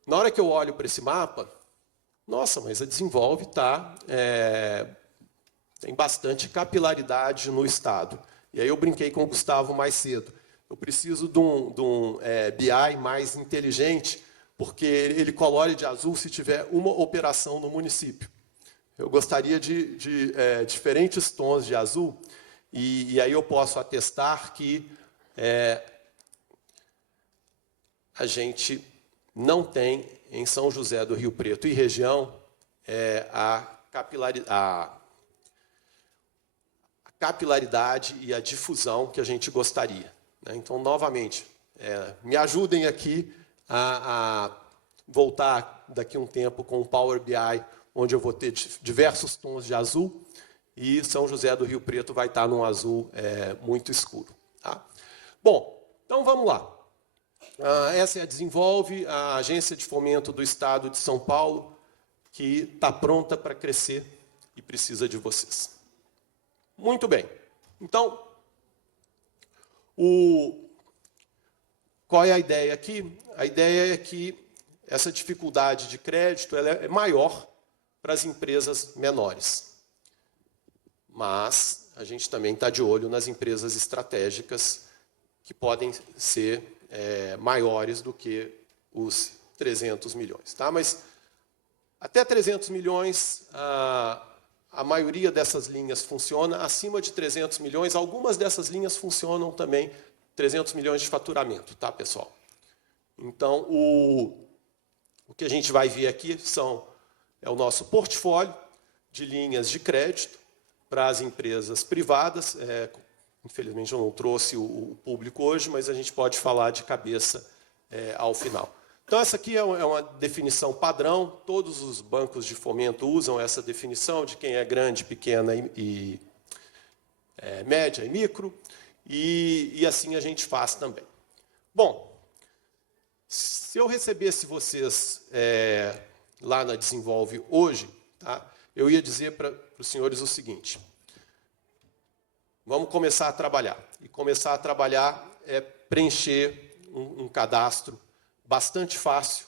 na hora que eu olho para esse mapa, nossa, mas a Desenvolve tem bastante capilaridade no Estado. E aí eu brinquei com o Gustavo mais cedo. Eu preciso de um BI mais inteligente, porque ele colore de azul se tiver uma operação no município. Eu gostaria de diferentes tons de azul, e aí eu posso atestar que a gente não tem, em São José do Rio Preto e região, a capilaridade e a difusão que a gente gostaria. Né? Então, novamente, me ajudem aqui a voltar daqui a um tempo com o Power BI, onde eu vou ter diversos tons de azul, e São José do Rio Preto vai estar num azul muito escuro. Tá? Bom, então vamos lá. Essa é a Desenvolve, a Agência de Fomento do Estado de São Paulo, que está pronta para crescer e precisa de vocês. Muito bem. Então, qual é a ideia aqui? A ideia é que essa dificuldade de crédito ela é maior para as empresas menores. Mas a gente também está de olho nas empresas estratégicas que podem ser maiores do que os 300 milhões. Tá? Mas até 300 milhões, a maioria dessas linhas funciona. Acima de 300 milhões, algumas dessas linhas funcionam também 300 milhões de faturamento, tá, pessoal? Então, o que a gente vai ver aqui é o nosso portfólio de linhas de crédito para as empresas privadas. Infelizmente, eu não trouxe o público hoje, mas a gente pode falar de cabeça ao final. Então, essa aqui é uma definição padrão. Todos os bancos de fomento usam essa definição de quem é grande, pequena e média e micro. E assim a gente faz também. Bom, se eu recebesse vocês lá na Desenvolve hoje, tá, eu ia dizer para os senhores o seguinte: vamos começar a trabalhar. E começar a trabalhar é preencher um cadastro bastante fácil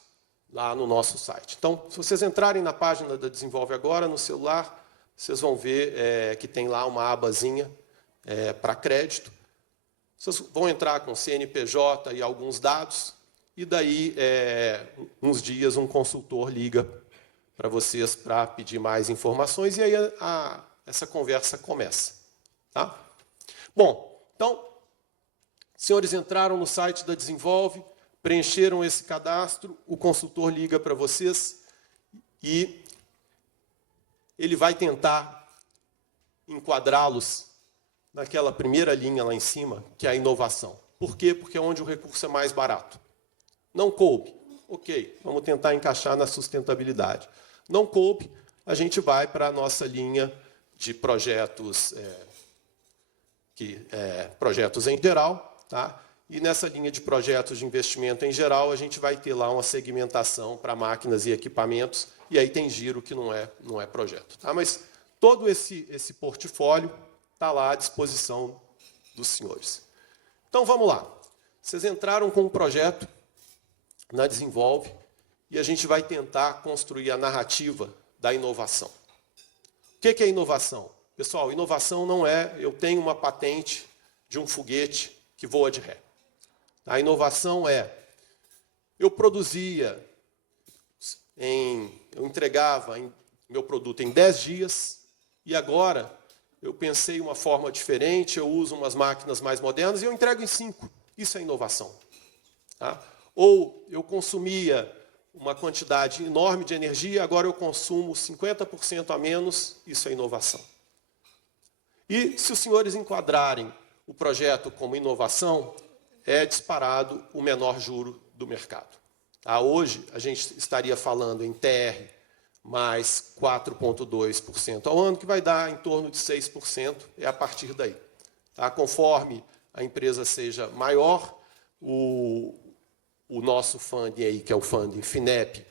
lá no nosso site. Então, se vocês entrarem na página da Desenvolve agora, no celular, vocês vão ver que tem lá uma abazinha para crédito. Vocês vão entrar com CNPJ e alguns dados, e daí, uns dias, um consultor liga para vocês para pedir mais informações, e aí essa conversa começa. Tá? Bom, então, senhores entraram no site da Desenvolve, preencheram esse cadastro, o consultor liga para vocês e ele vai tentar enquadrá-los naquela primeira linha lá em cima, que é a inovação. Por quê? Porque é onde o recurso é mais barato. Não coube. Ok, vamos tentar encaixar na sustentabilidade. Não coube, a gente vai para a nossa linha de projetos, projetos em geral, tá? E nessa linha de projetos de investimento em geral, a gente vai ter lá uma segmentação para máquinas e equipamentos, e aí tem giro que não é projeto. Tá? Mas todo esse portfólio está lá à disposição dos senhores. Então, vamos lá. Vocês entraram com um projeto na Desenvolve e a gente vai tentar construir a narrativa da inovação. O que é inovação? Pessoal, inovação não é eu tenho uma patente de um foguete que voa de ré. A inovação é eu entregava meu produto em 10 dias e agora eu pensei uma forma diferente, eu uso umas máquinas mais modernas e eu entrego em 5. Isso é inovação. Tá? Ou eu consumia uma quantidade enorme de energia, agora eu consumo 50% a menos, isso é inovação. E se os senhores enquadrarem o projeto como inovação, é disparado o menor juro do mercado. Tá? Hoje, a gente estaria falando em TR mais 4,2% ao ano, que vai dar em torno de 6%, é a partir daí. Tá? Conforme a empresa seja maior, o nosso funding aí, que é o funding FINEP,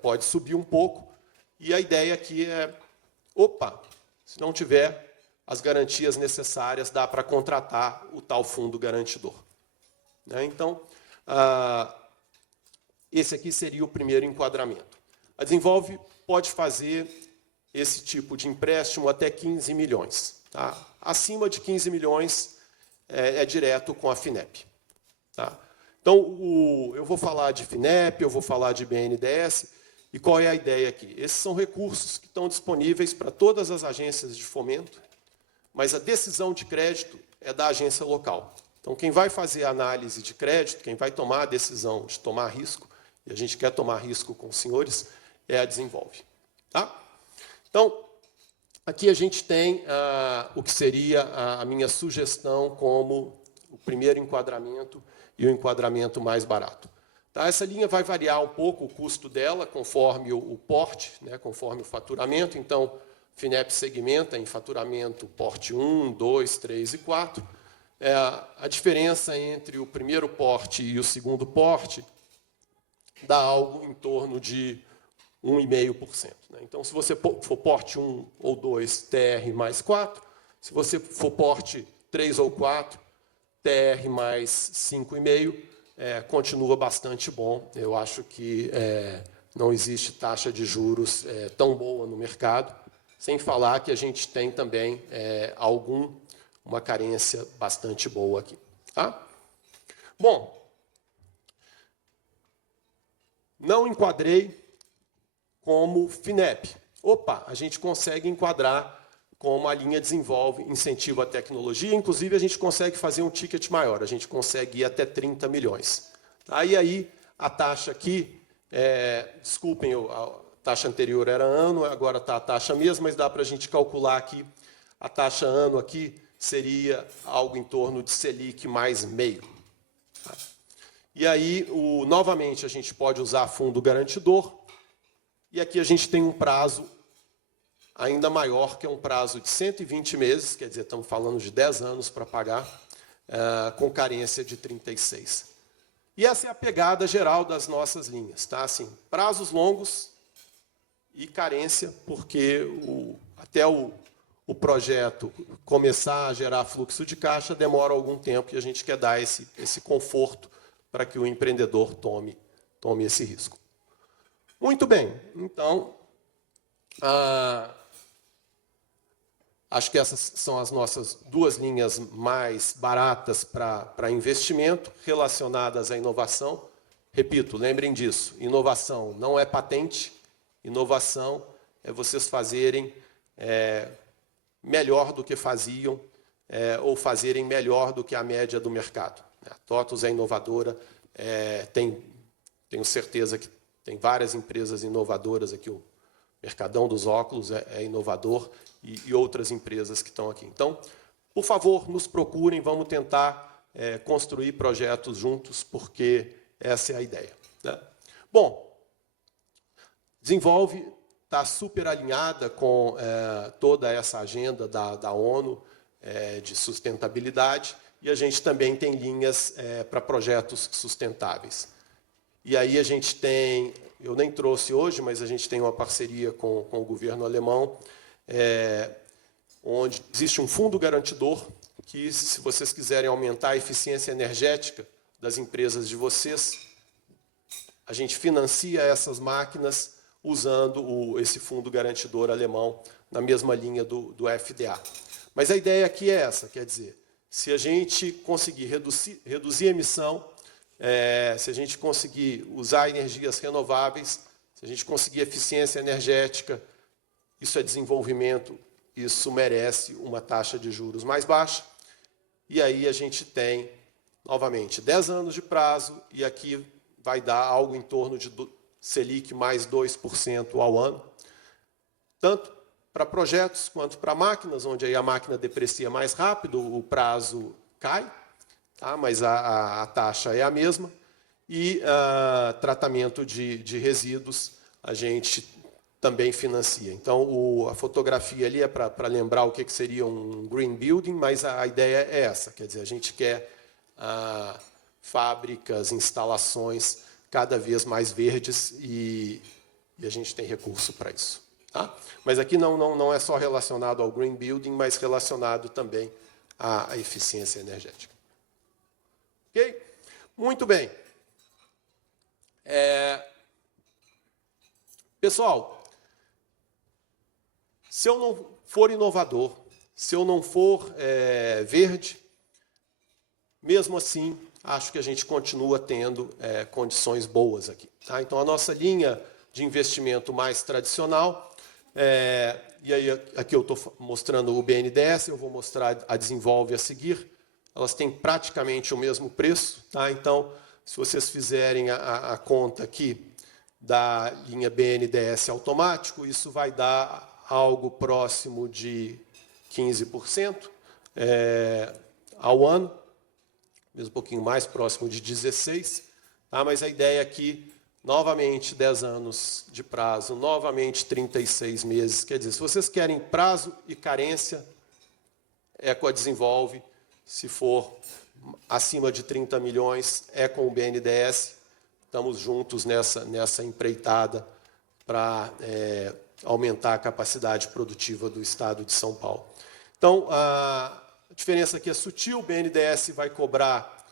pode subir um pouco, e a ideia aqui é, se não tiver as garantias necessárias, dá para contratar o tal fundo garantidor. Né? Então, esse aqui seria o primeiro enquadramento. A Desenvolve pode fazer esse tipo de empréstimo até 15 milhões. Tá? Acima de 15 milhões é direto com a FINEP. Tá? Então, eu vou falar de FINEP, eu vou falar de BNDES, e qual é a ideia aqui? Esses são recursos que estão disponíveis para todas as agências de fomento, mas a decisão de crédito é da agência local. Então, quem vai fazer a análise de crédito, quem vai tomar a decisão de tomar risco, e a gente quer tomar risco com os senhores, é a Desenvolve. Tá? Então, aqui a gente tem o que seria a minha sugestão como o primeiro enquadramento e o enquadramento mais barato. Tá? Essa linha vai variar um pouco o custo dela, conforme o porte, né, conforme o faturamento. Então, FINEP segmenta em faturamento porte 1, 2, 3 e 4. A diferença entre o primeiro porte e o segundo porte dá algo em torno de 1,5%. Né? Então, se você for porte 1 ou 2, TR mais 4. Se você for porte 3 ou 4, TR mais 5,5%, continua bastante bom. Eu acho que não existe taxa de juros tão boa no mercado, sem falar que a gente tem também uma carência bastante boa aqui. Tá? Bom, não enquadrei como FINEP. A gente consegue enquadrar como a linha Desenvolve incentivo à tecnologia, inclusive a gente consegue fazer um ticket maior, a gente consegue ir até 30 milhões. Aí a taxa aqui, desculpem, a taxa anterior era ano, agora está a taxa mesmo, mas dá para a gente calcular aqui, a taxa ano aqui seria algo em torno de Selic mais meio. E aí, novamente, a gente pode usar fundo garantidor, e aqui a gente tem um prazo ainda maior, que é um prazo de 120 meses, quer dizer, estamos falando de 10 anos para pagar, com carência de 36. E essa é a pegada geral das nossas linhas. Tá? Assim, prazos longos e carência, porque até o projeto começar a gerar fluxo de caixa demora algum tempo, e a gente quer dar esse conforto para que o empreendedor tome esse risco. Muito bem, então, acho que essas são as nossas duas linhas mais baratas para investimento, relacionadas à inovação. Repito, lembrem disso, inovação não é patente, inovação é vocês fazerem melhor do que faziam, ou fazerem melhor do que a média do mercado. A TOTVS é inovadora, tenho certeza que tem várias empresas inovadoras aqui, o Mercadão dos Óculos é inovador, e outras empresas que estão aqui. Então, por favor, nos procurem, vamos tentar construir projetos juntos, porque essa é a ideia, né? Bom, Desenvolve está super alinhada com toda essa agenda da ONU de sustentabilidade, e a gente também tem linhas para projetos sustentáveis. E aí a gente tem, eu nem trouxe hoje, mas a gente tem uma parceria com o governo alemão, onde existe um fundo garantidor que, se vocês quiserem aumentar a eficiência energética das empresas de vocês, a gente financia essas máquinas usando esse fundo garantidor alemão na mesma linha do FDA. Mas a ideia aqui é essa, quer dizer, se a gente conseguir reduzir a emissão, se a gente conseguir usar energias renováveis, se a gente conseguir eficiência energética, isso é desenvolvimento, isso merece uma taxa de juros mais baixa. E aí a gente tem, novamente, 10 anos de prazo, e aqui vai dar algo em torno de Selic mais 2% ao ano, tanto para projetos quanto para máquinas, onde aí a máquina deprecia mais rápido, o prazo cai, tá? Mas a taxa é a mesma, e tratamento de resíduos a gente também financia. Então, a fotografia ali é para lembrar o que seria um green building, mas a ideia é essa, quer dizer, a gente quer fábricas, instalações cada vez mais verdes, e a gente tem recurso para isso. Tá? Mas aqui não é só relacionado ao green building, mas relacionado também à eficiência energética. Ok? Muito bem. Pessoal, se eu não for inovador, se eu não for verde, mesmo assim, acho que a gente continua tendo condições boas aqui. Tá? Então, a nossa linha de investimento mais tradicional, e aí aqui eu estou mostrando o BNDES, eu vou mostrar a Desenvolve a seguir, elas têm praticamente o mesmo preço. Tá? Então, se vocês fizerem a conta aqui da linha BNDES automático, isso vai dar algo próximo de 15% ao ano, mesmo um pouquinho mais, próximo de 16%. Tá? Mas a ideia aqui, novamente, 10 anos de prazo, novamente 36 meses. Quer dizer, se vocês querem prazo e carência, é com a Desenvolve. Se for acima de 30 milhões, é com o BNDES. Estamos juntos nessa empreitada para aumentar a capacidade produtiva do Estado de São Paulo. Então, a diferença aqui é sutil, o BNDES vai cobrar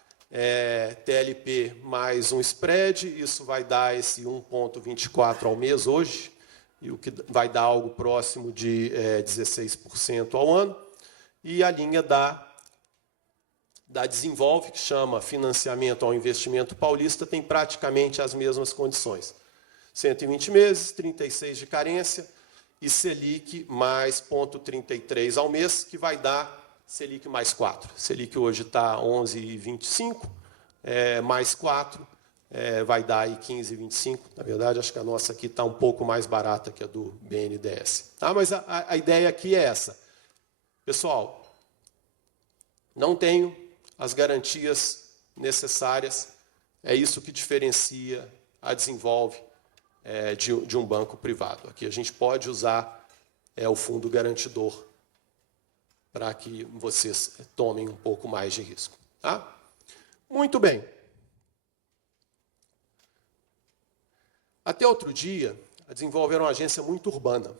TLP mais um spread, isso vai dar esse 1,24 ao mês hoje, e o que vai dar algo próximo de 16% ao ano. E a linha da Desenvolve, que chama Financiamento ao Investimento Paulista, tem praticamente as mesmas condições. 120 meses, 36 de carência, e Selic mais 0,33 ao mês, que vai dar Selic mais 4. Selic hoje está 11,25, mais 4, vai dar aí 15,25. Na verdade, acho que a nossa aqui está um pouco mais barata que a do BNDES. Tá? Mas a ideia aqui é essa. Pessoal, não tenho as garantias necessárias, é isso que diferencia a Desenvolve de um banco privado. Aqui a gente pode usar o fundo garantidor para que vocês tomem um pouco mais de risco. Tá? Muito bem. Até outro dia, a Desenvolve era uma agência muito urbana.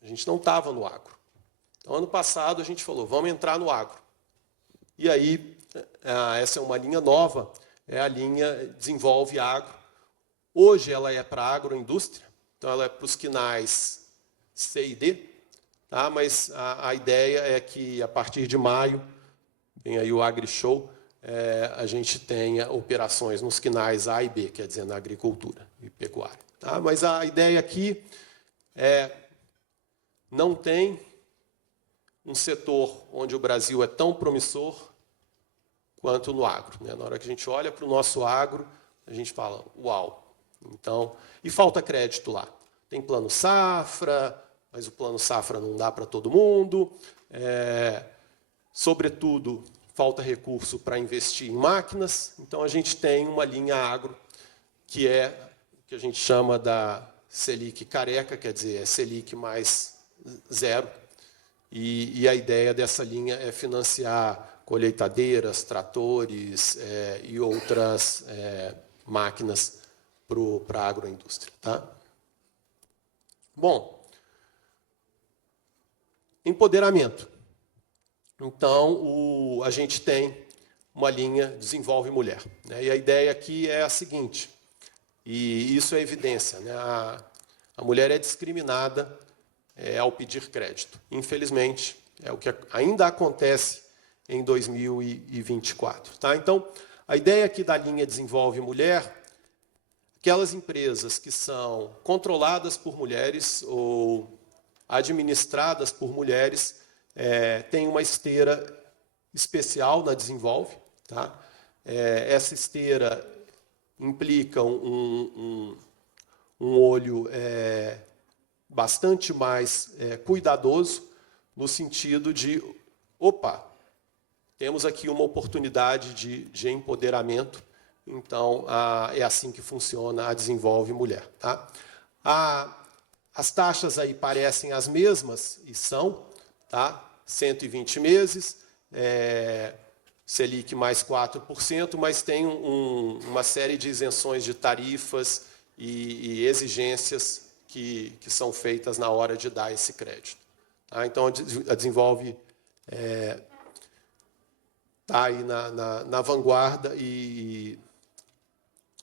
A gente não estava no agro. Então, ano passado, a gente falou, vamos entrar no agro. E aí, essa é uma linha nova, é a linha Desenvolve Agro. Hoje, ela é para a agroindústria, então ela é para os quinais C e D, tá? Mas a ideia é que, a partir de maio, vem aí o AgriShow, a gente tenha operações nos quinais A e B, quer dizer, na agricultura e pecuária. Tá? Mas a ideia aqui não tem um setor onde o Brasil é tão promissor quanto no agro. Né? Na hora que a gente olha para o nosso agro, a gente fala, uau! Então, e falta crédito lá. Tem plano safra, mas o plano safra não dá para todo mundo. sobretudo, falta recurso para investir em máquinas, então a gente tem uma linha agro, que é o que a gente chama da Selic careca, quer dizer, é Selic mais 0, e a ideia dessa linha é financiar colheitadeiras, tratores e outras máquinas para a agroindústria. Tá? Bom, empoderamento. Então, a gente tem uma linha Desenvolve Mulher. Né? E a ideia aqui é a seguinte, e isso é evidência, né? A mulher é discriminada ao pedir crédito. Infelizmente, é o que ainda acontece em 2024. Tá? Então, a ideia aqui da linha Desenvolve Mulher, aquelas empresas que são controladas por mulheres ou administradas por mulheres, têm uma esteira especial na Desenvolve. Tá? Essa esteira implica um olho bastante mais cuidadoso, no sentido de, opa, temos aqui uma oportunidade de empoderamento, então é assim que funciona a Desenvolve Mulher. Tá? As taxas aí parecem as mesmas, e são, tá? 120 meses, Selic mais 4%, mas tem uma série de isenções de tarifas e exigências que são feitas na hora de dar esse crédito. Tá? Então, a Desenvolve está aí na vanguarda e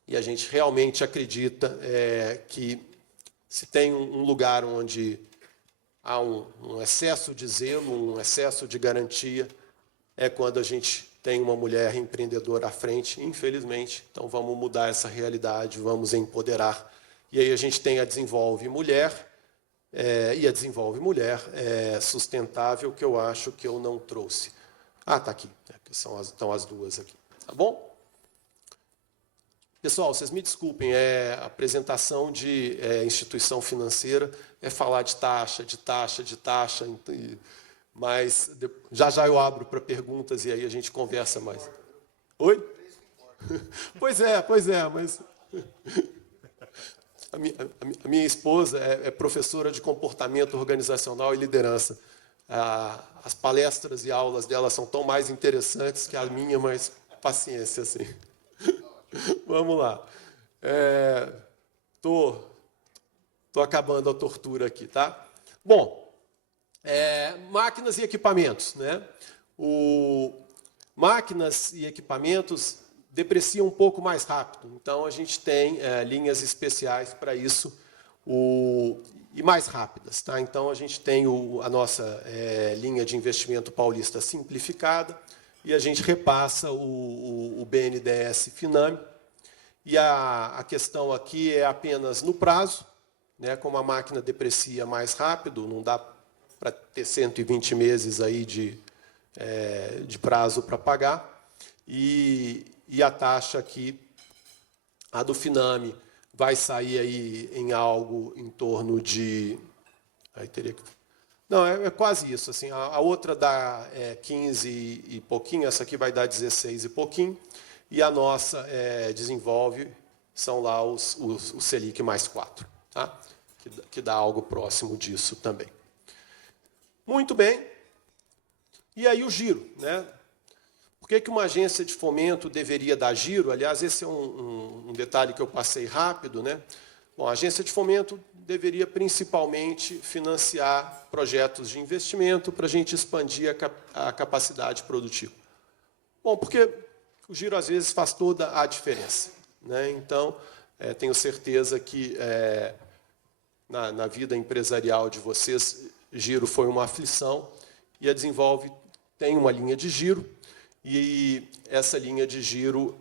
a gente realmente acredita que se tem um lugar onde há um excesso de zelo, um excesso de garantia, é quando a gente tem uma mulher empreendedora à frente, infelizmente. Então, vamos mudar essa realidade, vamos empoderar. E aí a gente tem a Desenvolve Mulher, e a Desenvolve Mulher sustentável, que eu acho que eu não trouxe. Ah, está aqui, estão as duas aqui. Tá bom? Pessoal, vocês me desculpem, a apresentação de instituição financeira é falar de taxa, mas já eu abro para perguntas e aí a gente conversa mais. Oi? Pois é, mas a minha esposa é professora de comportamento organizacional e liderança. As palestras e aulas dela são tão mais interessantes que a minha, mas paciência, assim. Vamos lá. Tô acabando a tortura aqui, tá? Bom, máquinas e equipamentos, né? Máquinas e equipamentos depreciam um pouco mais rápido. Então, a gente tem linhas especiais para isso e mais rápidas. Tá? Então, a gente tem a nossa linha de investimento paulista simplificada e a gente repassa o BNDES Finame. E a questão aqui é apenas no prazo, né? Como a máquina deprecia mais rápido, não dá para ter 120 meses aí de prazo para pagar. E a taxa aqui, a do Finame, vai sair aí em algo em torno de... Aí teria que... Não, é quase isso. Assim, a outra dá 15 e pouquinho, essa aqui vai dar 16 e pouquinho, e a nossa Desenvolve são lá os Selic mais 4, tá? Que dá algo próximo disso também. Muito bem. E aí o giro, né? Por que uma agência de fomento deveria dar giro? Aliás, esse é um detalhe que eu passei rápido, né? Bom, a agência de fomento deveria principalmente financiar projetos de investimento para a gente expandir a capacidade produtiva. Bom, porque o giro, às vezes, faz toda a diferença, né? Então, tenho certeza que na vida empresarial de vocês, giro foi uma aflição, e a Desenvolve tem uma linha de giro, e essa linha de giro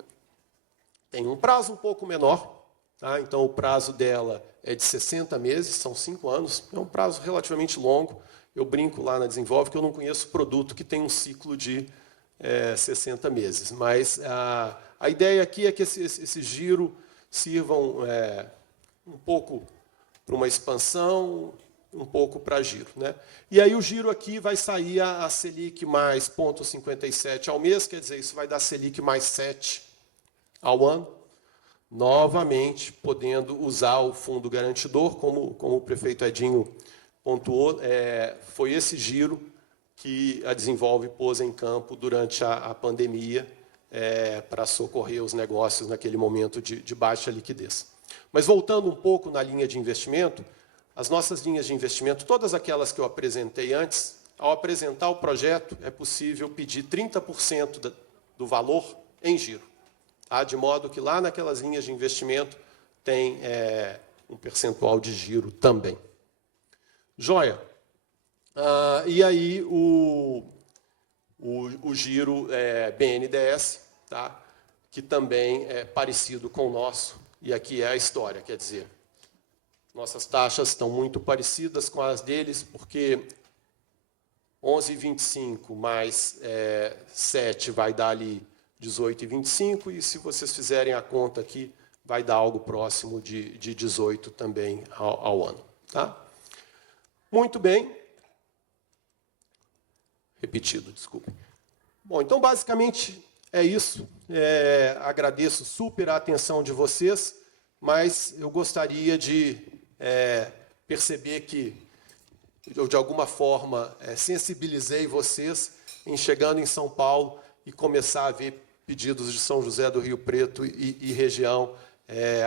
tem um prazo um pouco menor, tá? Então, o prazo dela é de 60 meses, são 5 anos, é um prazo relativamente longo. Eu brinco lá na Desenvolve que eu não conheço produto que tem um ciclo de 60 meses. Mas a ideia aqui é que esse giro sirvam um pouco para uma expansão um pouco para giro, né? E aí o giro aqui vai sair a Selic mais 0,57 ao mês, quer dizer, isso vai dar Selic mais 7 ao ano, novamente podendo usar o fundo garantidor, como o prefeito Edinho pontuou, foi esse giro que a Desenvolve pôs em campo durante a pandemia para socorrer os negócios naquele momento de baixa liquidez. Mas voltando um pouco na linha de investimento, as nossas linhas de investimento, todas aquelas que eu apresentei antes, ao apresentar o projeto, é possível pedir 30% do valor em giro, tá? De modo que lá naquelas linhas de investimento tem um percentual de giro também. Joia. E aí o giro BNDES, tá? Que também é parecido com o nosso, e aqui é a história, quer dizer, nossas taxas estão muito parecidas com as deles, porque 11,25 mais 7 vai dar ali 18,25, e se vocês fizerem a conta aqui, vai dar algo próximo de 18 também ao ano. Tá? Muito bem. Repetido, desculpe. Bom, então, basicamente, é isso. Agradeço super a atenção de vocês, mas eu gostaria de perceber que eu, de alguma forma, sensibilizei vocês em chegando em São Paulo e começar a ver pedidos de São José do Rio Preto e região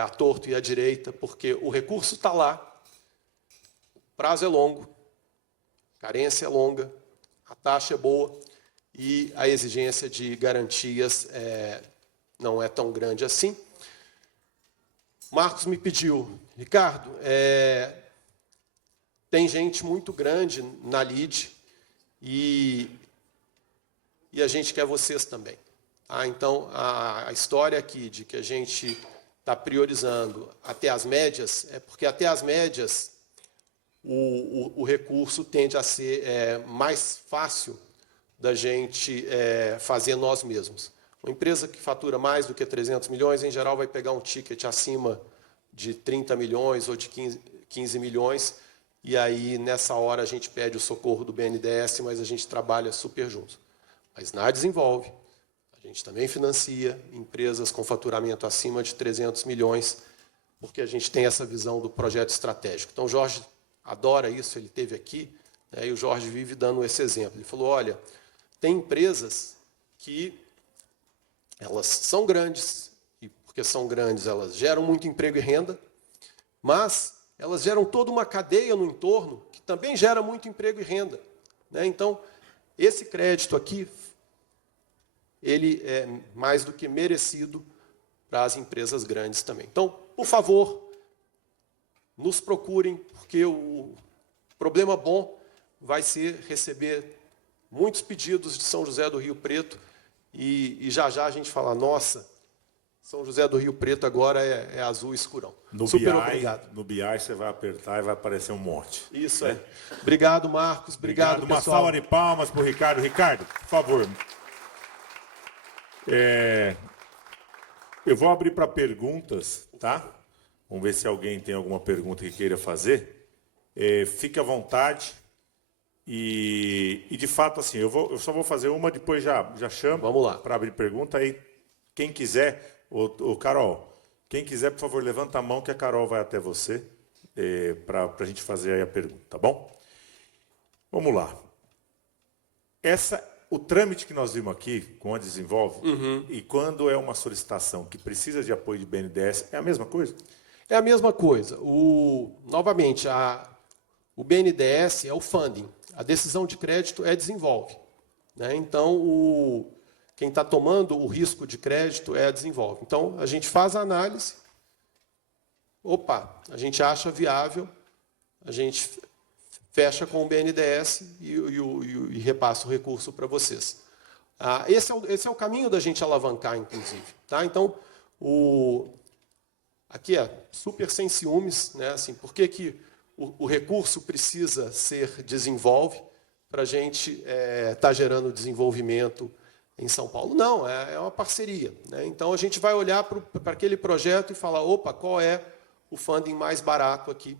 à torto e à direita, porque o recurso está lá, o prazo é longo, a carência é longa, a taxa é boa e a exigência de garantias não é tão grande assim. Marcos me pediu, Ricardo, tem gente muito grande na LIDE e a gente quer vocês também. Tá? Então, a história aqui de que a gente está priorizando até as médias é porque até as médias o recurso tende a ser mais fácil da gente fazer nós mesmos. Uma empresa que fatura mais do que 300 milhões, em geral, vai pegar um ticket acima de 30 milhões ou de 15 milhões, e aí, nessa hora, a gente pede o socorro do BNDES, mas a gente trabalha super junto. Mas na Desenvolve, a gente também financia empresas com faturamento acima de 300 milhões, porque a gente tem essa visão do projeto estratégico. Então, o Jorge adora isso, ele esteve aqui, né, e o Jorge vive dando esse exemplo. Ele falou, olha, tem empresas que elas são grandes, e porque são grandes, elas geram muito emprego e renda, mas elas geram toda uma cadeia no entorno que também gera muito emprego e renda. Né? Então, esse crédito aqui, ele é mais do que merecido para as empresas grandes também. Então, por favor, nos procurem, porque o problema bom vai ser receber muitos pedidos de São José do Rio Preto e já a gente fala, nossa, São José do Rio Preto agora é azul escurão. Super obrigado. No BI você vai apertar e vai aparecer um monte. Isso aí. Obrigado, Marcos. Obrigado, pessoal. Uma salva de palmas para o Ricardo. Ricardo, por favor. Eu vou abrir para perguntas, tá? Vamos ver se alguém tem alguma pergunta que queira fazer. Fique à vontade. E de fato, assim, eu só vou fazer uma, depois já chamo. Vamos lá. Para abrir pergunta. Aí, quem quiser, Carol, quem quiser, por favor, levanta a mão que a Carol vai até você para a gente fazer aí a pergunta, tá bom? Vamos lá. O trâmite que nós vimos aqui com a Desenvolve, e quando é uma solicitação que precisa de apoio de BNDES, é a mesma coisa? É a mesma coisa. Novamente, o BNDES é o funding. A decisão de crédito é Desenvolve. Né? Então, quem está tomando o risco de crédito é a Desenvolve. Então, a gente faz a análise. A gente acha viável, a gente fecha com o BNDES e repassa o recurso para vocês. Esse é o caminho da gente alavancar, inclusive. Tá? Então, aqui é super sem ciúmes. Né? Assim, por que o recurso precisa ser Desenvolve para a gente estar gerando desenvolvimento em São Paulo? Não, é uma parceria. Né? Então, a gente vai olhar para aquele projeto e falar, qual é o funding mais barato aqui?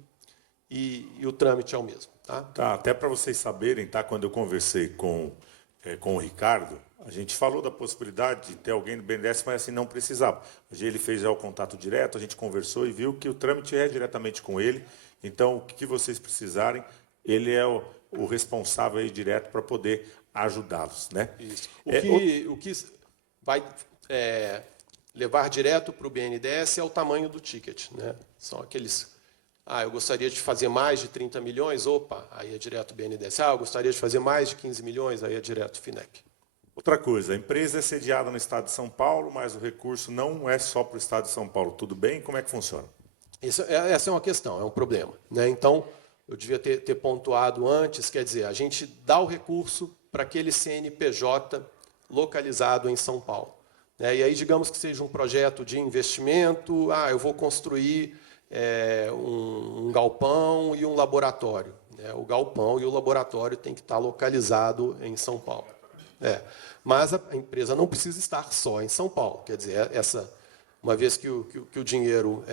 e o trâmite é o mesmo. Tá, até para vocês saberem, tá? Quando eu conversei com o Ricardo, a gente falou da possibilidade de ter alguém do BNDES, mas assim não precisava. Ele fez já o contato direto, a gente conversou e viu que o trâmite é diretamente com ele. Então, o que vocês precisarem, ele é o responsável aí direto para poder ajudá-los, né? Isso. O que vai levar direto para o BNDES é o tamanho do ticket, né? São aqueles... eu gostaria de fazer mais de 30 milhões, opa, aí é direto BNDES. Eu gostaria de fazer mais de 15 milhões, aí é direto FINEP. Outra coisa, a empresa é sediada no estado de São Paulo, mas o recurso não é só para o estado de São Paulo. Tudo bem? Como é que funciona? Essa é uma questão, é um problema, né? Então, eu devia ter pontuado antes, quer dizer, a gente dá o recurso para aquele CNPJ localizado em São Paulo, né? E aí, digamos que seja um projeto de investimento, eu vou construir um galpão e um laboratório, né? O galpão e o laboratório tem que estar localizado em São Paulo. Mas a empresa não precisa estar só em São Paulo. Quer dizer, uma vez que o dinheiro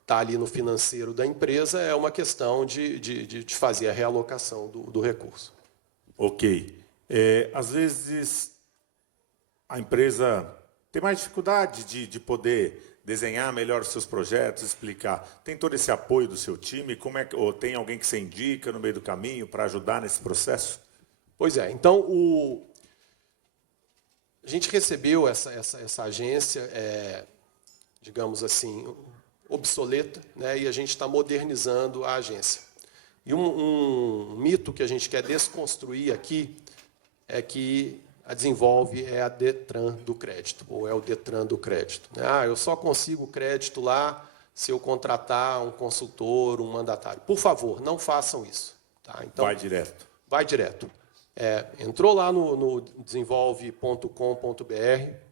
está ali no financeiro da empresa, é uma questão de fazer a realocação do recurso. Ok. Às vezes, a empresa tem mais dificuldade de poder desenhar melhor os seus projetos, explicar. Tem todo esse apoio do seu time? Ou tem alguém que você indica no meio do caminho para ajudar nesse processo? Pois é. Então, a gente recebeu essa agência, digamos assim, obsoleta, né? E a gente está modernizando a agência. E um mito que a gente quer desconstruir aqui é que a Desenvolve é a Detran do crédito, ou é o Detran do crédito. Eu só consigo crédito lá se eu contratar um consultor, um mandatário. Por favor, não façam isso. Tá? Então, vai direto. Vai direto. Entrou lá no desenvolve.com.br,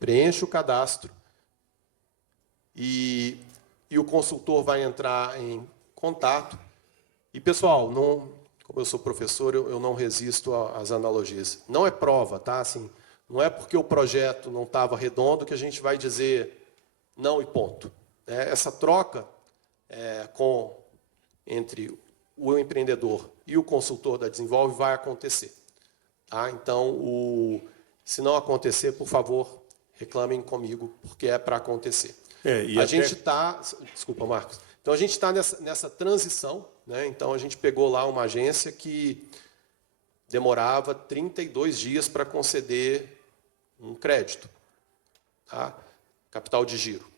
preenche o cadastro e o consultor vai entrar em contato. E, pessoal, como eu sou professor, eu não resisto às analogias. Não é prova, tá? Assim, não é porque o projeto não estava redondo que a gente vai dizer não e ponto. Essa troca entre o empreendedor e o consultor da Desenvolve vai acontecer. Tá? Então, se não acontecer, por favor, reclamem comigo, porque é para acontecer. Gente está... Desculpa, Marcos. Então, a gente está nessa transição, né? Então, a gente pegou lá uma agência que demorava 32 dias para conceder um crédito, tá? Capital de giro.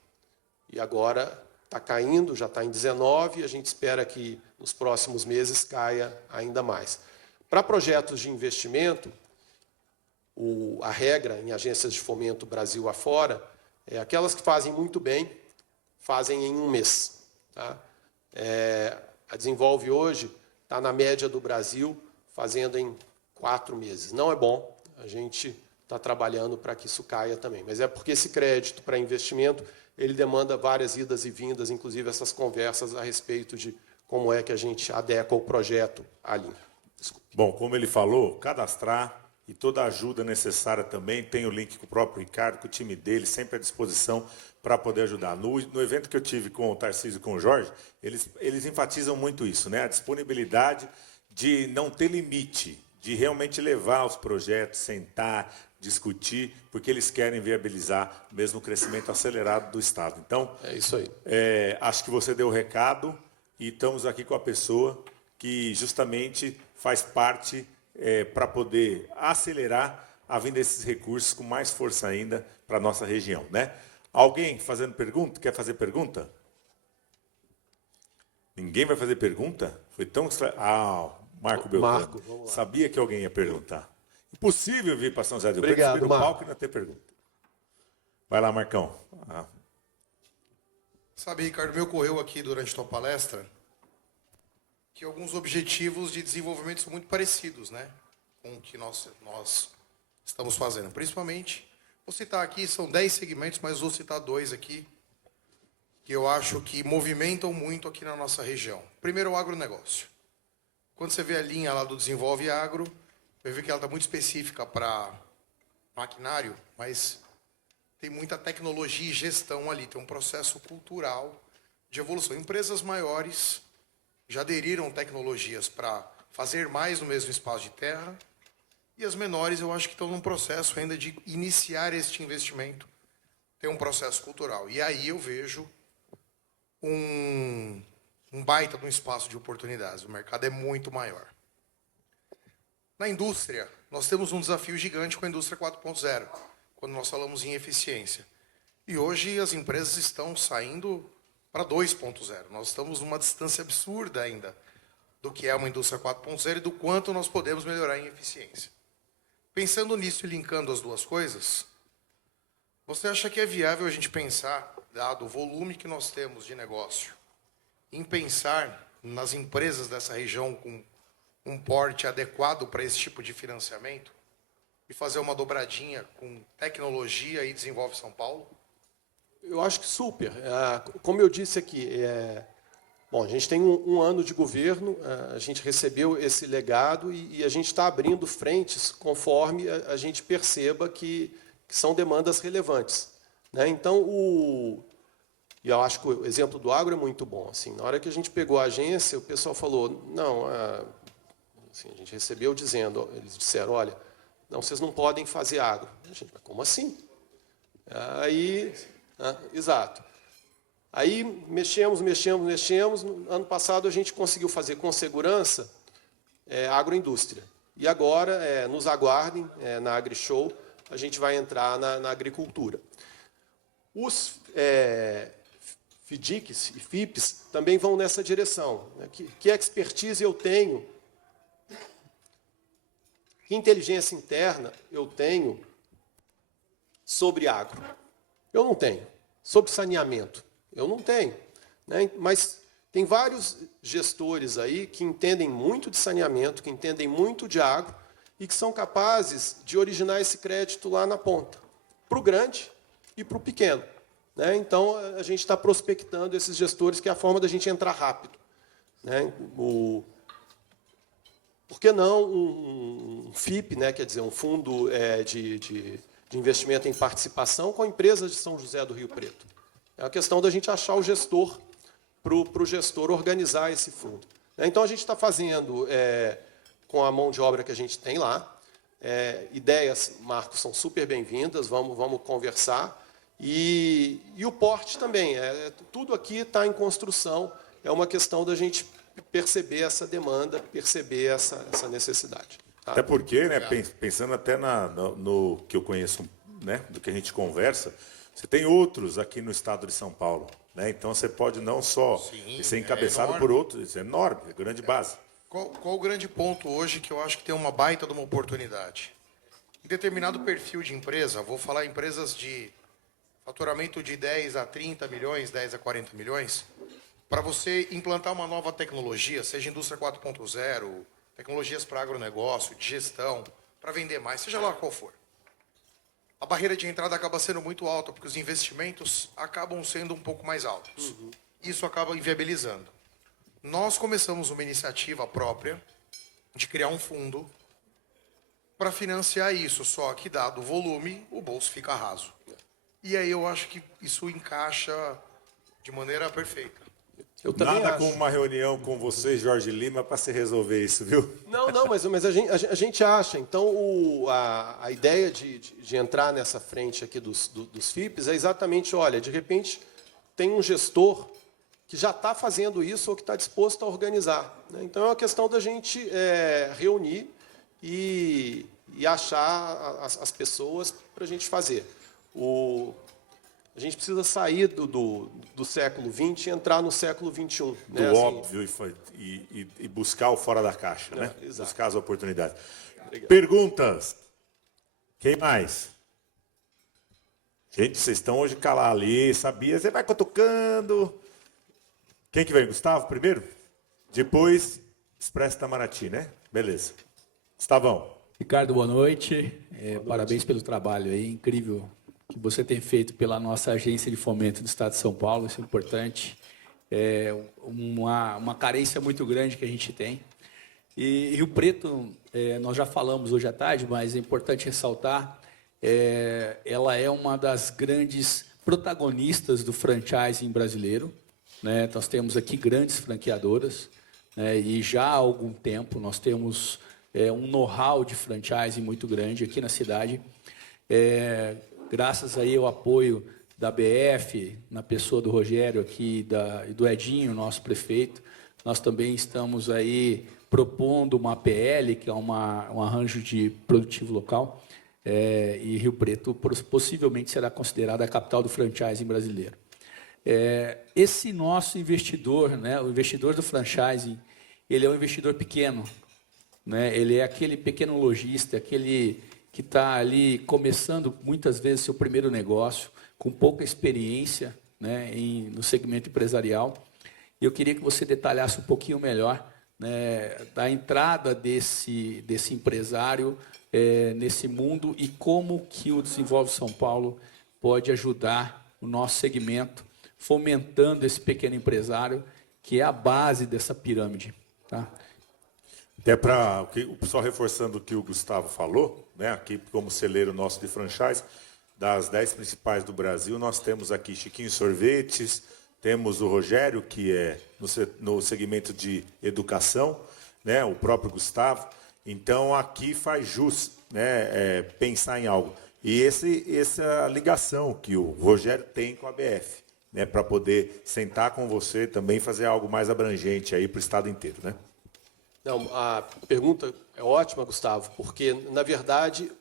E agora está caindo, já está em 19, e a gente espera que nos próximos meses caia ainda mais. Para projetos de investimento, a regra em agências de fomento Brasil afora é aquelas que fazem muito bem, fazem em um mês. Tá? A Desenvolve hoje está na média do Brasil, fazendo em 4 meses. Não é bom, a gente está trabalhando para que isso caia também. Mas é porque esse crédito para investimento, ele demanda várias idas e vindas, inclusive essas conversas a respeito de como é que a gente adequa o projeto ali. Desculpe. Bom, como ele falou, cadastrar e toda a ajuda necessária também, tem o link com o próprio Ricardo, com o time dele, sempre à disposição para poder ajudar. No evento que eu tive com o Tarcísio e com o Jorge, eles enfatizam muito isso, né? A disponibilidade de não ter limite, de realmente levar os projetos, sentar, discutir, porque eles querem viabilizar mesmo o crescimento acelerado do Estado. Então, é isso aí. Acho que você deu o recado e estamos aqui com a pessoa que justamente faz parte para poder acelerar a vinda desses recursos com mais força ainda para a nossa região, né? Alguém fazendo pergunta? Quer fazer pergunta? Ninguém vai fazer pergunta? Foi tão... Marco Beltrano. Sabia que alguém ia perguntar. Impossível vir para São José do Rio Preto, subir no palco e não ter pergunta. Vai lá, Marcão. Sabe, Ricardo, me ocorreu aqui durante a tua palestra que alguns objetivos de desenvolvimento são muito parecidos, né, com o que nós estamos fazendo. Principalmente, vou citar aqui, são 10 segmentos, mas vou citar 2 aqui, que eu acho que movimentam muito aqui na nossa região. Primeiro, o agronegócio. Quando você vê a linha lá do Desenvolve Agro, vai ver que ela está muito específica para maquinário, mas tem muita tecnologia e gestão ali, tem um processo cultural de evolução. Empresas maiores, já aderiram tecnologias para fazer mais no mesmo espaço de terra, e as menores eu acho que estão num processo ainda de iniciar este investimento, tem um processo cultural. E aí eu vejo um baita de um espaço de oportunidades. O mercado é muito maior. Na indústria, nós temos um desafio gigante com a indústria 4.0, quando nós falamos em eficiência. E hoje as empresas estão saindo para 2.0. Nós estamos numa distância absurda ainda do que é uma indústria 4.0 e do quanto nós podemos melhorar em eficiência. Pensando nisso e linkando as duas coisas, você acha que é viável a gente pensar, dado o volume que nós temos de negócio, em pensar nas empresas dessa região com um porte adequado para esse tipo de financiamento e fazer uma dobradinha com tecnologia e desenvolve São Paulo? Eu acho que super. Como eu disse aqui, bom, a gente tem um ano de governo, a gente recebeu esse legado e a gente está abrindo frentes conforme a gente perceba que são demandas relevantes, né? Então, e eu acho que o exemplo do agro é muito bom. Assim, na hora que a gente pegou a agência, o pessoal falou, não, assim, a gente recebeu dizendo, eles disseram, olha, não, vocês não podem fazer agro. A gente, mas como assim? Aí, exato. Aí mexemos. No ano passado a gente conseguiu fazer com segurança agroindústria. E agora, nos aguardem, na AgriShow, a gente vai entrar na agricultura. Os FDICs e FIPs também vão nessa direção. Né? Que expertise eu tenho, que inteligência interna eu tenho sobre agro? Eu não tenho. Sobre saneamento? Eu não tenho. Né? Mas tem vários gestores aí que entendem muito de saneamento, que entendem muito de agro e que são capazes de originar esse crédito lá na ponta, para o grande e para o pequeno. Né? Então, a gente está prospectando esses gestores, que é a forma da gente entrar rápido. Né? Por que não um FIP, né? Quer dizer, um fundo de investimento em participação com empresas de São José do Rio Preto? É uma questão da gente achar o gestor, para o gestor organizar esse fundo. Então, a gente está fazendo, com a mão de obra que a gente tem lá, ideias, Marcos, são super bem-vindas, vamos conversar. E o porte também, tudo aqui está em construção, é uma questão da gente perceber essa demanda, perceber essa necessidade. Tá? Até porque, né, pensando até no que eu conheço, né, do que a gente conversa, você tem outros aqui no estado de São Paulo. Né? Então, você pode não só ser encabeçado por outros, isso é enorme, é grande base. Qual o grande ponto hoje que eu acho que tem uma baita de uma oportunidade? Em determinado perfil de empresa, vou falar empresas de faturamento de 10 a 30 milhões, 10 a 40 milhões, para você implantar uma nova tecnologia, seja indústria 4.0, tecnologias para agronegócio, de gestão, para vender mais, seja lá qual for. A barreira de entrada acaba sendo muito alta, porque os investimentos acabam sendo um pouco mais altos. Isso acaba inviabilizando. Nós começamos uma iniciativa própria de criar um fundo para financiar isso, só que, dado o volume, o bolso fica raso. E aí eu acho que isso encaixa de maneira perfeita. Nada como uma reunião com você, Jorge Lima, para se resolver isso, viu? Não, mas a gente acha. Então, a ideia de entrar nessa frente aqui dos FIPs é exatamente, olha, de repente tem um gestor que já está fazendo isso ou que está disposto a organizar. Né? Então, é uma questão da gente reunir e achar as pessoas para a gente fazer. A gente precisa sair do século XX e entrar no século XXI. Do óbvio e buscar o fora da caixa, né? Exato. Buscar as oportunidades. Obrigado. Perguntas? Quem mais? Gente, vocês estão hoje calar ali, sabia? Você vai cutucando. Quem que vem? Gustavo primeiro? Depois, Expresso Itamaraty, né? Beleza. Gustavão. Ricardo, boa noite. Parabéns pelo trabalho aí, incrível que você tem feito pela nossa agência de fomento do Estado de São Paulo, isso é importante. É uma carência muito grande que a gente tem. E Rio Preto, nós já falamos hoje à tarde, mas é importante ressaltar, ela é uma das grandes protagonistas do franchising brasileiro. Né? Nós temos aqui grandes franqueadoras, né? E já há algum tempo nós temos um know-how de franchising muito grande aqui na cidade. Graças aí ao apoio da BF, na pessoa do Rogério aqui e do Edinho, nosso prefeito, nós também estamos aí propondo uma APL, que é um arranjo de produtivo local, e Rio Preto possivelmente será considerada a capital do franchising brasileiro. Esse nosso investidor, né, o investidor do franchising, ele é um investidor pequeno, né, ele é aquele pequeno lojista, aquele que está ali começando muitas vezes seu primeiro negócio, com pouca experiência, né, no segmento empresarial. E eu queria que você detalhasse um pouquinho melhor, né, da entrada desse empresário nesse mundo e como que o Desenvolve São Paulo pode ajudar o nosso segmento, fomentando esse pequeno empresário, que é a base dessa pirâmide. Tá? Até para só reforçando o que o Gustavo falou, né, aqui como celeiro nosso de franchise, das 10 principais do Brasil, nós temos aqui Chiquinho Sorvetes, temos o Rogério, que é no segmento de educação, né, o próprio Gustavo. Então, aqui faz jus, né, pensar em algo. E essa ligação que o Rogério tem com a BF, né, para poder sentar com você também e fazer algo mais abrangente aí para o estado inteiro, né? Não, a pergunta é ótima, Gustavo, porque, na verdade,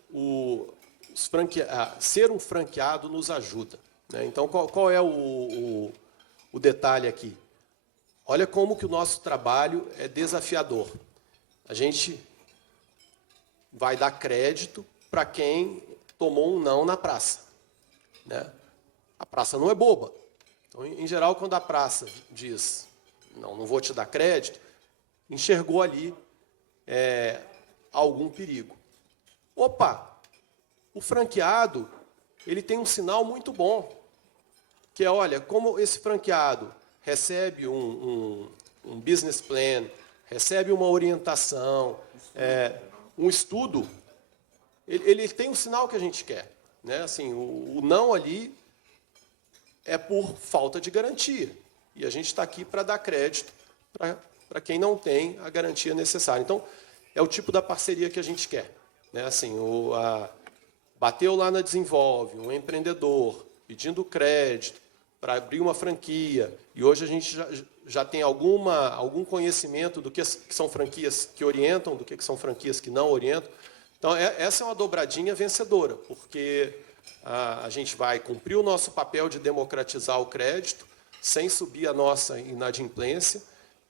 ser um franqueado nos ajuda, né? Então, qual é o detalhe aqui? Olha como que o nosso trabalho é desafiador. A gente vai dar crédito para quem tomou um não na praça, né? A praça não é boba. Então, em geral, quando a praça diz não vou te dar crédito, enxergou ali algum perigo. Opa, o franqueado ele tem um sinal muito bom, que é, olha, como esse franqueado recebe um business plan, recebe uma orientação, um estudo, ele tem um sinal que a gente quer, né? Assim, o não ali é por falta de garantia. E a gente está aqui para dar crédito para quem não tem a garantia necessária. Então, é o tipo da parceria que a gente quer, né? Assim, bateu lá na Desenvolve, um empreendedor pedindo crédito para abrir uma franquia, e hoje a gente já tem algum conhecimento do que são franquias que orientam, do que são franquias que não orientam. Então, essa é uma dobradinha vencedora, porque a gente vai cumprir o nosso papel de democratizar o crédito, sem subir a nossa inadimplência,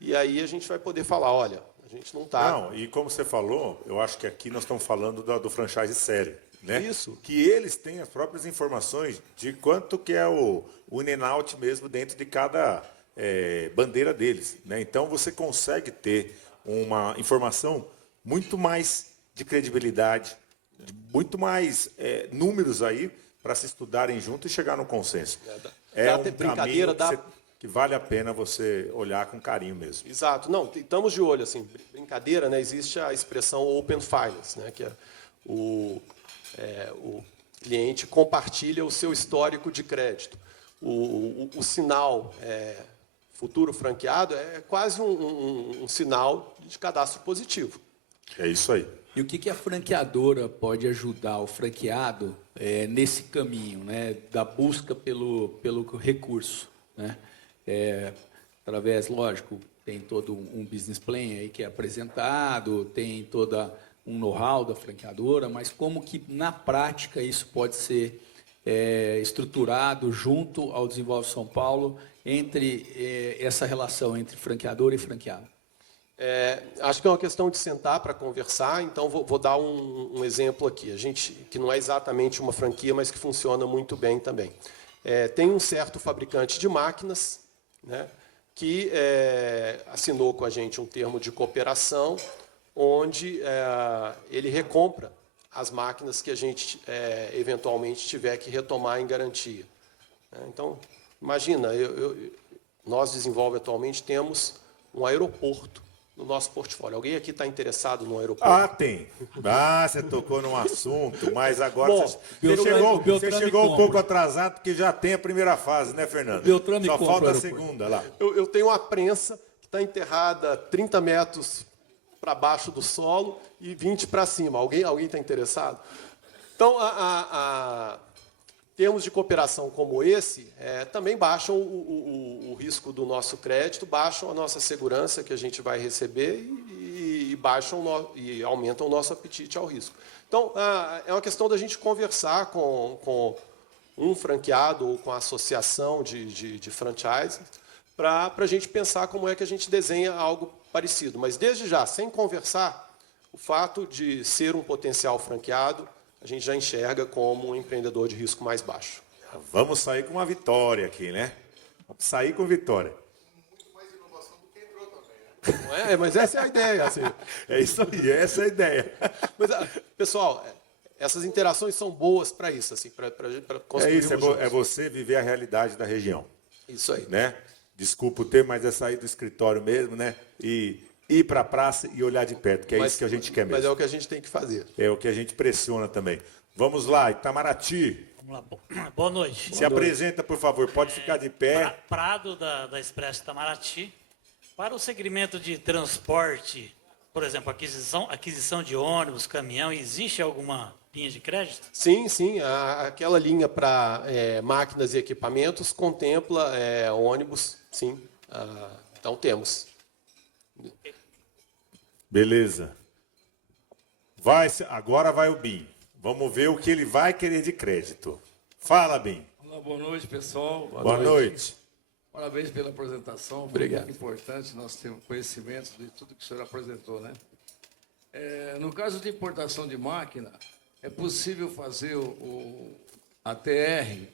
e aí a gente vai poder falar, olha, a gente não está... Não, e como você falou, eu acho que aqui nós estamos falando do franchise sério, né? Isso. Que eles têm as próprias informações de quanto que é o in and out mesmo dentro de cada bandeira deles, né? Então, você consegue ter uma informação muito mais de credibilidade, muito mais números aí para se estudarem junto e chegar no consenso. É um caminho que vale a pena você olhar com carinho mesmo. Exato. Não, estamos de olho. Assim, brincadeira, né? Existe a expressão Open Finance, né? Que é o cliente compartilha o seu histórico de crédito. O sinal futuro franqueado é quase um sinal de cadastro positivo. É isso aí. E o que a franqueadora pode ajudar o franqueado nesse caminho, né, da busca pelo recurso, né? Através, lógico, tem todo um business plan aí que é apresentado, tem toda um know-how da franqueadora, mas como que na prática isso pode ser estruturado junto ao Desenvolve São Paulo entre essa relação entre franqueador e franqueado? Acho que é uma questão de sentar para conversar, então vou dar um exemplo aqui. Que não é exatamente uma franquia, mas que funciona muito bem também. Tem um certo fabricante de máquinas, né, que assinou com a gente um termo de cooperação, onde ele recompra as máquinas que a gente eventualmente tiver que retomar em garantia. Então, imagina, nós Desenvolve atualmente temos um aeroporto no nosso portfólio. Alguém aqui está interessado no aeroporto? Tem. Você tocou num assunto, mas agora Bom, você chegou um pouco atrasado, porque já tem a primeira fase, né, Fernando? Beltrame Só compra falta a aeroporto. segunda lá. Eu tenho uma prensa que está enterrada 30 metros para baixo do solo e 20 para cima. Alguém está interessado? Então, termos de cooperação como esse também baixam o risco do nosso crédito, baixam a nossa segurança que a gente vai receber e aumentam o nosso apetite ao risco. Então, é uma questão da gente conversar com um franqueado ou com a associação de franchise para a gente pensar como é que a gente desenha algo parecido. Mas, desde já, sem conversar, o fato de ser um potencial franqueado, a gente já enxerga como um empreendedor de risco mais baixo. Vamos sair com uma vitória aqui, né? Vamos sair com vitória. Não é? Mas essa é a ideia. Assim. É isso aí, essa é a ideia. Mas, pessoal, essas interações são boas para isso, assim, para construir. É isso, é você viver a realidade da região. Isso aí. Né? Desculpa o termo, mas é sair do escritório mesmo, né? E ir para a praça e olhar de perto, que é isso que a gente quer mesmo. Mas é o que a gente tem que fazer. É o que a gente pressiona também. Vamos lá, Itamaraty. Vamos lá. Boa noite. Se apresenta, por favor. Pode ficar de pé. Prado, da Expresso Itamaraty. Para o segmento de transporte, por exemplo, aquisição de ônibus, caminhão, existe alguma linha de crédito? Sim. Aquela linha para máquinas e equipamentos contempla ônibus, sim. Então, temos. Beleza. Agora vai o BIM. Vamos ver o que ele vai querer de crédito. Fala, BIM. Olá, boa noite, pessoal. Boa noite. Parabéns pela apresentação. Obrigado. Muito importante nós termos conhecimento de tudo que o senhor apresentou, né? No caso de importação de máquina, é possível fazer a TR,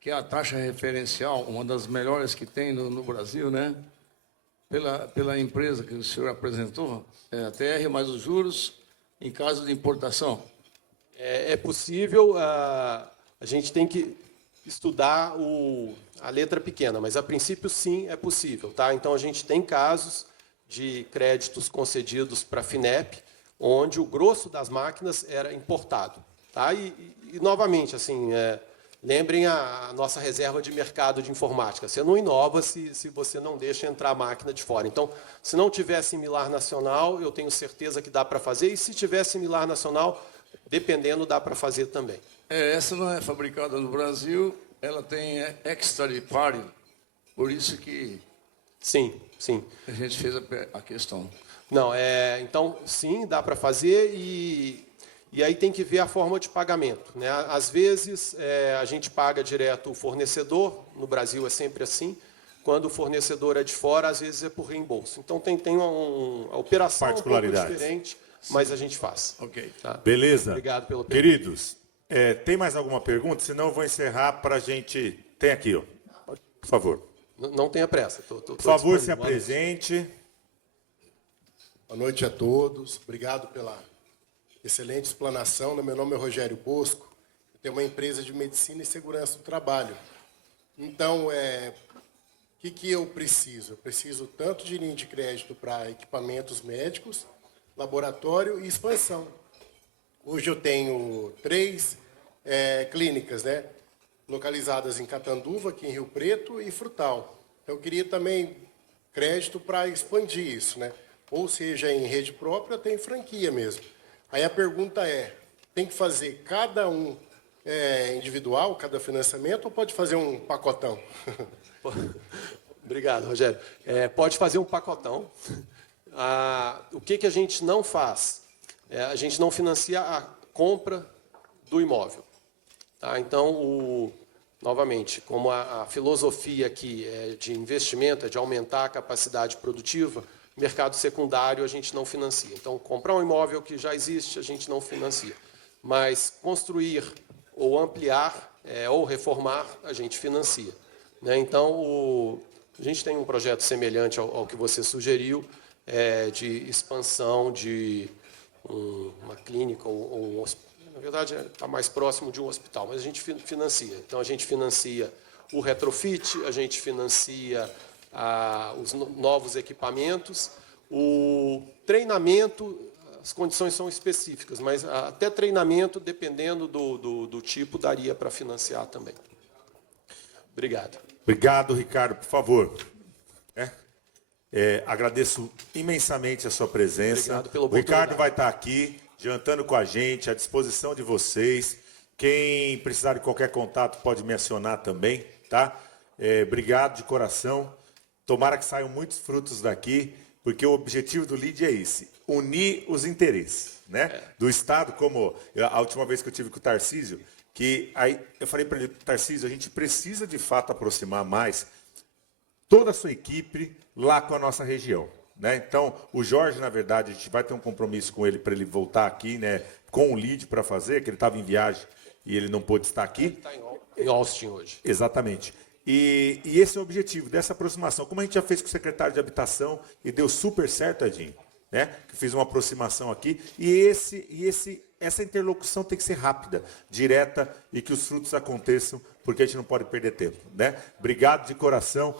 que é a taxa referencial, uma das melhores que tem no Brasil, né? Pela empresa que o senhor apresentou, a TR mais os juros em caso de importação? É possível, a gente tem que estudar a letra pequena, mas a princípio sim é possível. Tá? Então a gente tem casos de créditos concedidos para a FINEP, onde o grosso das máquinas era importado. Tá? E novamente, assim, lembrem a nossa reserva de mercado de informática. Você não inova se você não deixa entrar a máquina de fora. Então, se não tiver similar nacional, eu tenho certeza que dá para fazer. E se tiver similar nacional, dependendo, dá para fazer também. Essa não é fabricada no Brasil, ela tem extra party, por isso que... Sim. A gente fez a questão. Não, então, sim, dá para fazer e aí tem que ver a forma de pagamento. Né? Às vezes, a gente paga direto o fornecedor, no Brasil é sempre assim. Quando o fornecedor é de fora, às vezes é por reembolso. Então, tem uma operação um pouco diferente, mas a gente faz. Ok. Tá? Beleza. Obrigado pela pergunta. Queridos, tem mais alguma pergunta? Senão eu vou encerrar para a gente... Tem aqui, ó. Por favor. Não tenha pressa. Por favor, se apresente. Boa noite a todos. Obrigado pela excelente explanação. Meu nome é Rogério Bosco. Eu tenho uma empresa de medicina e segurança do trabalho. Então, o que eu preciso? Eu preciso tanto de linha de crédito para equipamentos médicos, laboratório e expansão. Hoje eu tenho 3 clínicas, né, localizadas em Catanduva, aqui em Rio Preto, e Frutal. Então, eu queria também crédito para expandir isso, né? Ou seja, em rede própria, tem franquia mesmo. Aí a pergunta tem que fazer cada um individual, cada financiamento, ou pode fazer um pacotão? Obrigado, Rogério. Pode fazer um pacotão. O que a gente não faz? A gente não financia a compra do imóvel. Tá? Então, novamente, como a filosofia aqui de investimento é de aumentar a capacidade produtiva, mercado secundário a gente não financia. Então, comprar um imóvel que já existe, a gente não financia. Mas construir ou ampliar ou reformar, a gente financia. Né? Então, a gente tem um projeto semelhante ao que você sugeriu, de expansão de uma clínica ou um hospital. Na verdade, está mais próximo de um hospital, mas a gente financia. Então, a gente financia o retrofit, a gente financia os novos equipamentos, o treinamento, as condições são específicas, mas até treinamento, dependendo do tipo, daria para financiar também. Obrigado. Obrigado, Ricardo. Por favor. Agradeço imensamente a sua presença. Obrigado pela o Ricardo oportunidade. vai estar aqui, jantando com a gente, à disposição de vocês. Quem precisar de qualquer contato pode me acionar também, tá? Obrigado de coração. Tomara que saiam muitos frutos daqui, porque o objetivo do LEAD é esse, unir os interesses, né? Do Estado, como a última vez que eu tive com o Tarcísio, que aí eu falei para ele, Tarcísio, a gente precisa de fato aproximar mais toda a sua equipe lá com a nossa região, né? Então, o Jorge, na verdade, a gente vai ter um compromisso com ele para ele voltar aqui, né, com o LEAD para fazer, que ele estava em viagem e ele não pôde estar aqui. Ele está em Austin hoje. Exatamente. E esse é o objetivo dessa aproximação. Como a gente já fez com o secretário de Habitação e deu super certo, Edinho, né? Que fiz uma aproximação aqui. E essa interlocução tem que ser rápida, direta e que os frutos aconteçam, porque a gente não pode perder tempo, né? Obrigado de coração.